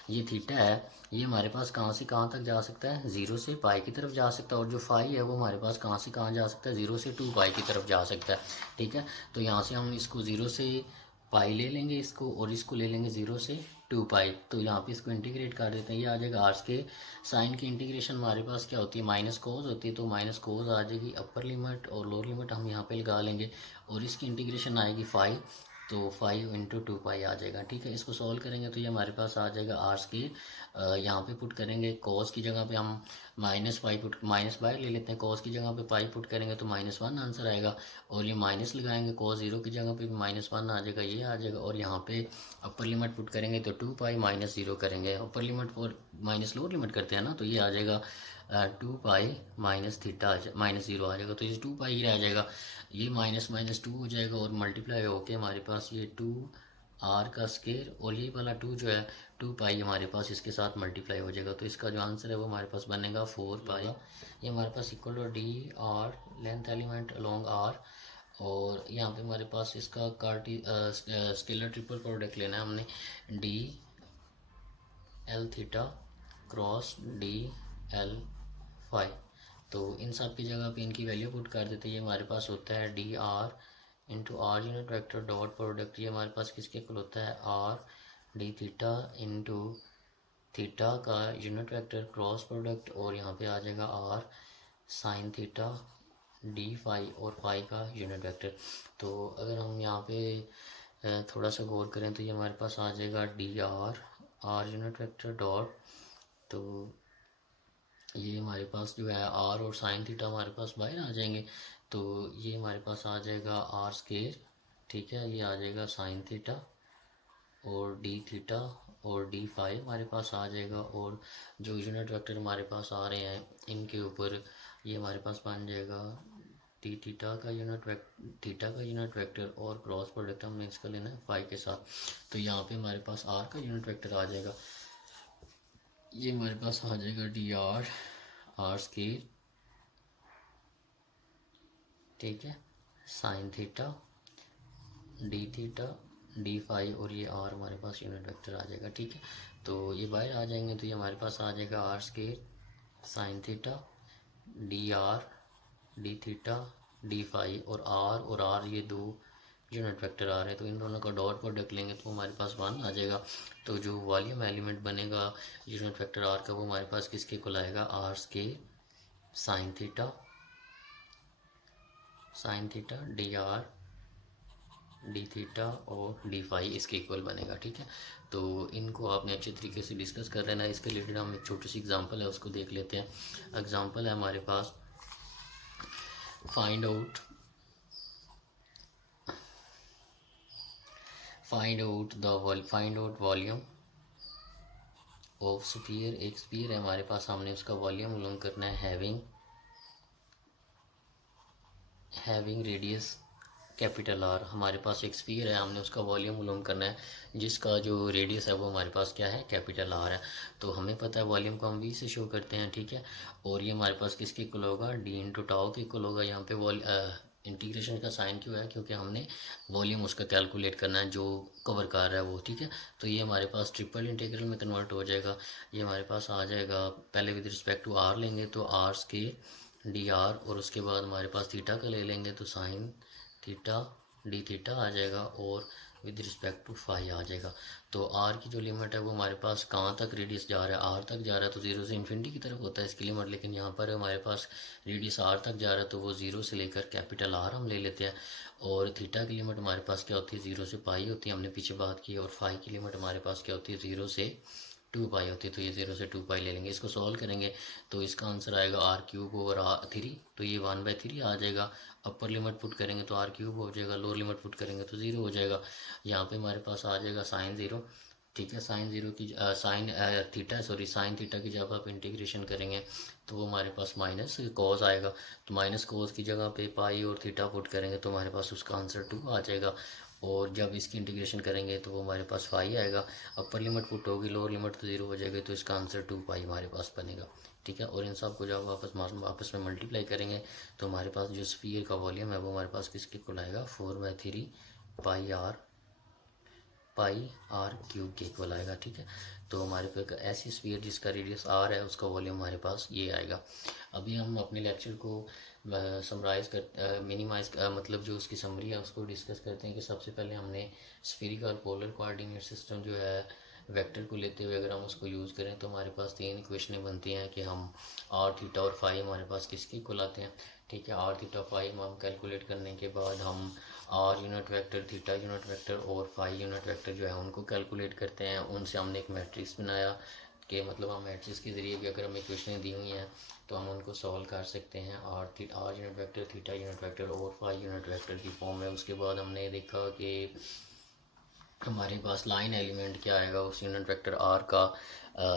ये थीटा है ये हमारे पास कहाँ से कहाँ तक जा सकता है, ज़ीरो से पाई की तरफ जा सकता है, और जो फाई है वो हमारे पास कहाँ से कहाँ जा सकता है, ज़ीरो से टू पाई की तरफ जा सकता है, ठीक है। तो यहाँ से हम इसको ज़ीरो से पाई ले लेंगे इसको, और इसको ले लेंगे ज़ीरो से टू पाई, तो यहाँ पे इसको इंटीग्रेट कर देते हैं, ये आ जाएगा आर्स के साइन की इंटीग्रेशन हमारे पास क्या होती है, माइनस कोस होती है, तो माइनस कोस आ जाएगी, अपर लिमिट और लोअर लिमिट हम यहाँ पे लगा लेंगे, और इसकी इंटीग्रेशन आएगी फाइव, तो फाइव इंटू टू पाई आ जाएगा, ठीक है। इसको सॉल्व करेंगे तो ये हमारे पास आ जाएगा आर्स के, यहाँ पे पुट करेंगे कॉस की जगह पे हम minus pi put, minus by ले लेते हैं, कॉस की जगह पे पाई पुट करेंगे तो माइनस वन आंसर आएगा, और ये माइनस लगाएंगे कॉस जीरो की जगह पे माइनस वन आ जाएगा, ये आ जाएगा, और यहाँ पे अपर लिमिट पुट करेंगे तो टू पाई माइनस जीरो करेंगे, अपर लिमिट और माइनस लोअर लिमिट करते हैं ना, तो ये आ जाएगा two pi minus theta minus zero आ जाएगा, तो ये टू पाई ही रह जाएगा, ये माइनस माइनस टू हो जाएगा और मल्टीप्लाई होके हमारे पास ये टू आर का स्केयर, और ये वाला टू जो है टू पाई हमारे पास इसके साथ मल्टीप्लाई हो जाएगा, तो इसका जो आंसर है वो हमारे पास बनेगा फोर पाई। ये हमारे पास equal to d r length element along r, और यहाँ पे हमारे पास इसका कार्टी स्केलर ट्रिपल प्रोडक्ट लेना है हमने, d l theta cross d l phi, तो इन सब की जगह पे इनकी वैल्यू पुट कर देते हैं, ये हमारे पास होता है d r into r unit vector dot product, ये हमारे पास किसके इक्वल होता है, r d theta into theta का यूनिट वेक्टर क्रॉस प्रोडक्ट, और यहाँ पे आ जाएगा r sine theta d phi और फाई का यूनिट वेक्टर। तो अगर हम यहाँ पे थोड़ा सा गौर करें तो ये हमारे पास आ जाएगा d r r unit vector dot, तो ये हमारे पास जो है आर और साइन थीटा हमारे पास बाहर आ जाएंगे, तो ये हमारे पास आ जाएगा आर स्केयर, ठीक है, ये आ जाएगा साइन थीटा और डी थीटा और डी फाइव हमारे पास आ जाएगा, और जो यूनिट वेक्टर हमारे पास आ रहे हैं इनके ऊपर ये हमारे पास बन जाएगा डी थीटा का यूनिट वेक्टर और क्रॉस प्रोडक्ट हमने इसका लेना है फाइव के साथ, तो यहाँ पे हमारे पास आर का यूनिट वेक्टर आ जाएगा, ये हमारे पास आ जाएगा डी आर आर स्केयर, ठीक है, साइन थीटा डी फाइव और ये आर हमारे पास यूनिट वेक्टर आ जाएगा, ठीक है। तो ये बाहर आ जाएंगे तो ये हमारे पास आ जाएगा r square sine theta d theta d phi और आर ये दो यूनिट वेक्टर आ रहे हैं, तो इन दोनों का डॉट प्रोडक्ट लेंगे तो हमारे पास वन आ जाएगा। तो जो वॉल्यूम एलिमेंट बनेगा यूनिट वेक्टर आर का वो हमारे पास किसके इक्वल आएगा, r square sine theta d r d theta और डी फाई इसके इक्वल बनेगा, ठीक है। तो इनको आपने अच्छे तरीके से डिस्कस कर लेना है। इसके रिलेटेड हम एक छोटी सी एग्जांपल है उसको देख लेते हैं। एग्जांपल है हमारे पास, find out volume of sphere. एक स्फीयर है हमारे पास, हमने उसका वॉल्यूम मालूम करना है हैविंग रेडियस कैपिटल आर। हमारे पास एक स्फीयर है, हमने उसका वॉल्यूम मालूम करना है जिसका जो रेडियस है वो हमारे पास क्या है, कैपिटल आर है। तो हमें पता है वॉल्यूम को हम वी से शो करते हैं, ठीक है। और ये हमारे पास किसके इक्वल होगा, डी इंटू टाउ के इक्वल होगा। यहाँ पे इंटीग्रेशन का साइन क्यों है, क्योंकि हमने वॉल्यूम उसका कैलकुलेट करना है जो कवर कर रहा है वो, ठीक है। तो ये हमारे पास ट्रिपल इंटीग्रल में कन्वर्ट हो जाएगा। ये हमारे पास आ जाएगा, पहले विद रिस्पेक्ट टू आर लेंगे तो आर के डी आर, और उसके बाद हमारे पास थीटा का ले लेंगे तो साइन थीटा डी थीटा आ जाएगा, और विद रिस्पेक्ट टू फाई आ जाएगा। तो आर की जो लिमिट है वो हमारे पास कहाँ तक रेडियस जा रहा है, आर तक जा रहा है, तो जीरो से इन्फिनिटी की तरफ होता है इसकी लिमिट। लेकिन यहाँ पर हमारे पास रेडियस आर तक जा रहा है तो वो जीरो से लेकर कैपिटल आर हम ले लेते हैं। और थीटा की लिमिट हमारे पास क्या होती है, जीरो से पाई होती है, हमने पीछे बात की। और फाई की लिमिट हमारे पास क्या होती है, जीरो से 2 पाई होती है, तो ये 0 से 2 पाई ले लेंगे। इसको सॉल्व करेंगे तो इसका आंसर आएगा r cube over r three, तो ये 1/3 आ जाएगा। अपर लिमिट पुट करेंगे तो आर क्यूब हो जाएगा, लोअर लिमिट पुट करेंगे तो 0 हो जाएगा। यहाँ पे हमारे पास आ जाएगा साइन 0, ठीक है। साइन थीटा की जब आप इंटीग्रेशन करेंगे तो वो हमारे पास माइनस कॉस आएगा, तो माइनस कॉस की जगह पे पाई और थीटा पुट करेंगे तो हमारे पास उसका आंसर 2 आ जाएगा। और जब इसकी इंटीग्रेशन करेंगे तो वो हमारे पास फाई आएगा। अपर लिमिट पुट होगी, लोअर लिमिट तो 0 हो जाएगी, तो इसका आंसर 2 पाई हमारे पास बनेगा, ठीक है। और इन सब को जब आपस में मल्टीप्लाई करेंगे तो हमारे पास जो स्फीयर का वॉल्यूम है वो हमारे पास किसके इक्वल आएगा, 4/3 पाई आर क्यूब के इक्वल आएगा, ठीक है। तो हमारे पास ऐसी स्फीयर जिसका रेडियस आर है उसका वॉल्यूम हमारे पास ये आएगा। अभी हम अपने लेक्चर को समराइज कर मिनिमाइज मतलब जो उसकी समरी है उसको डिस्कस करते हैं कि सबसे पहले हमने स्फीरिकल पोलर कोऑर्डिनेट सिस्टम जो है वेक्टर को लेते हुए अगर हम उसको यूज़ करें तो हमारे पास 3 इक्वेशनें बनती हैं कि हम आर थीटा और फाई हमारे पास किसके इक्वल आते हैं, ठीक है। आर थीटा फाई हम कैलकुलेट करने के बाद हम r unit vector, theta unit vector और फाई यूनिट वेक्टर जो है उनको कैलकुलेट करते हैं। उनसे हमने एक मैट्रिक्स बनाया कि मतलब हम मैट्रिक्स के ज़रिए भी अगर हमें इक्वेशनें दी हुई हैं तो हम उनको सॉल्व कर सकते हैं r unit vector, theta unit vector और फाई यूनिट वेक्टर की फॉर्म में। उसके बाद हमने देखा कि हमारे पास लाइन एलिमेंट क्या आएगा उस यूनिट वेक्टर आर का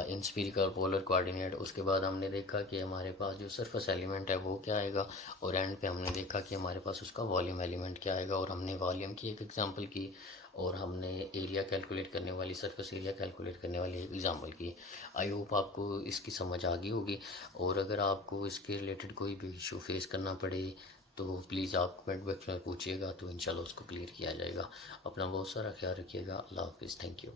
इन स्फीरिकल पोलर कोऑर्डिनेट। उसके बाद हमने देखा कि हमारे पास जो सरफेस एलिमेंट है वो क्या आएगा, और एंड पे हमने देखा कि हमारे पास उसका वॉल्यूम एलिमेंट क्या आएगा। और हमने वॉल्यूम की एक एग्जांपल की और हमने एरिया कैलकुलेट करने वाली, सरफेस एरिया कैलकुलेट करने वाली एक एग्जांपल की। आई होप आपको इसकी समझ आ गई होगी। और अगर आपको इसके रिलेटेड कोई भी इशू फेस करना पड़े तो प्लीज़ आप कमेंट बॉक्स में पूछिएगा, तो इंशाल्लाह उसको क्लियर किया जाएगा। अपना बहुत सारा ख्याल रखिएगा। अल्लाह हाफिज़, थैंक यू।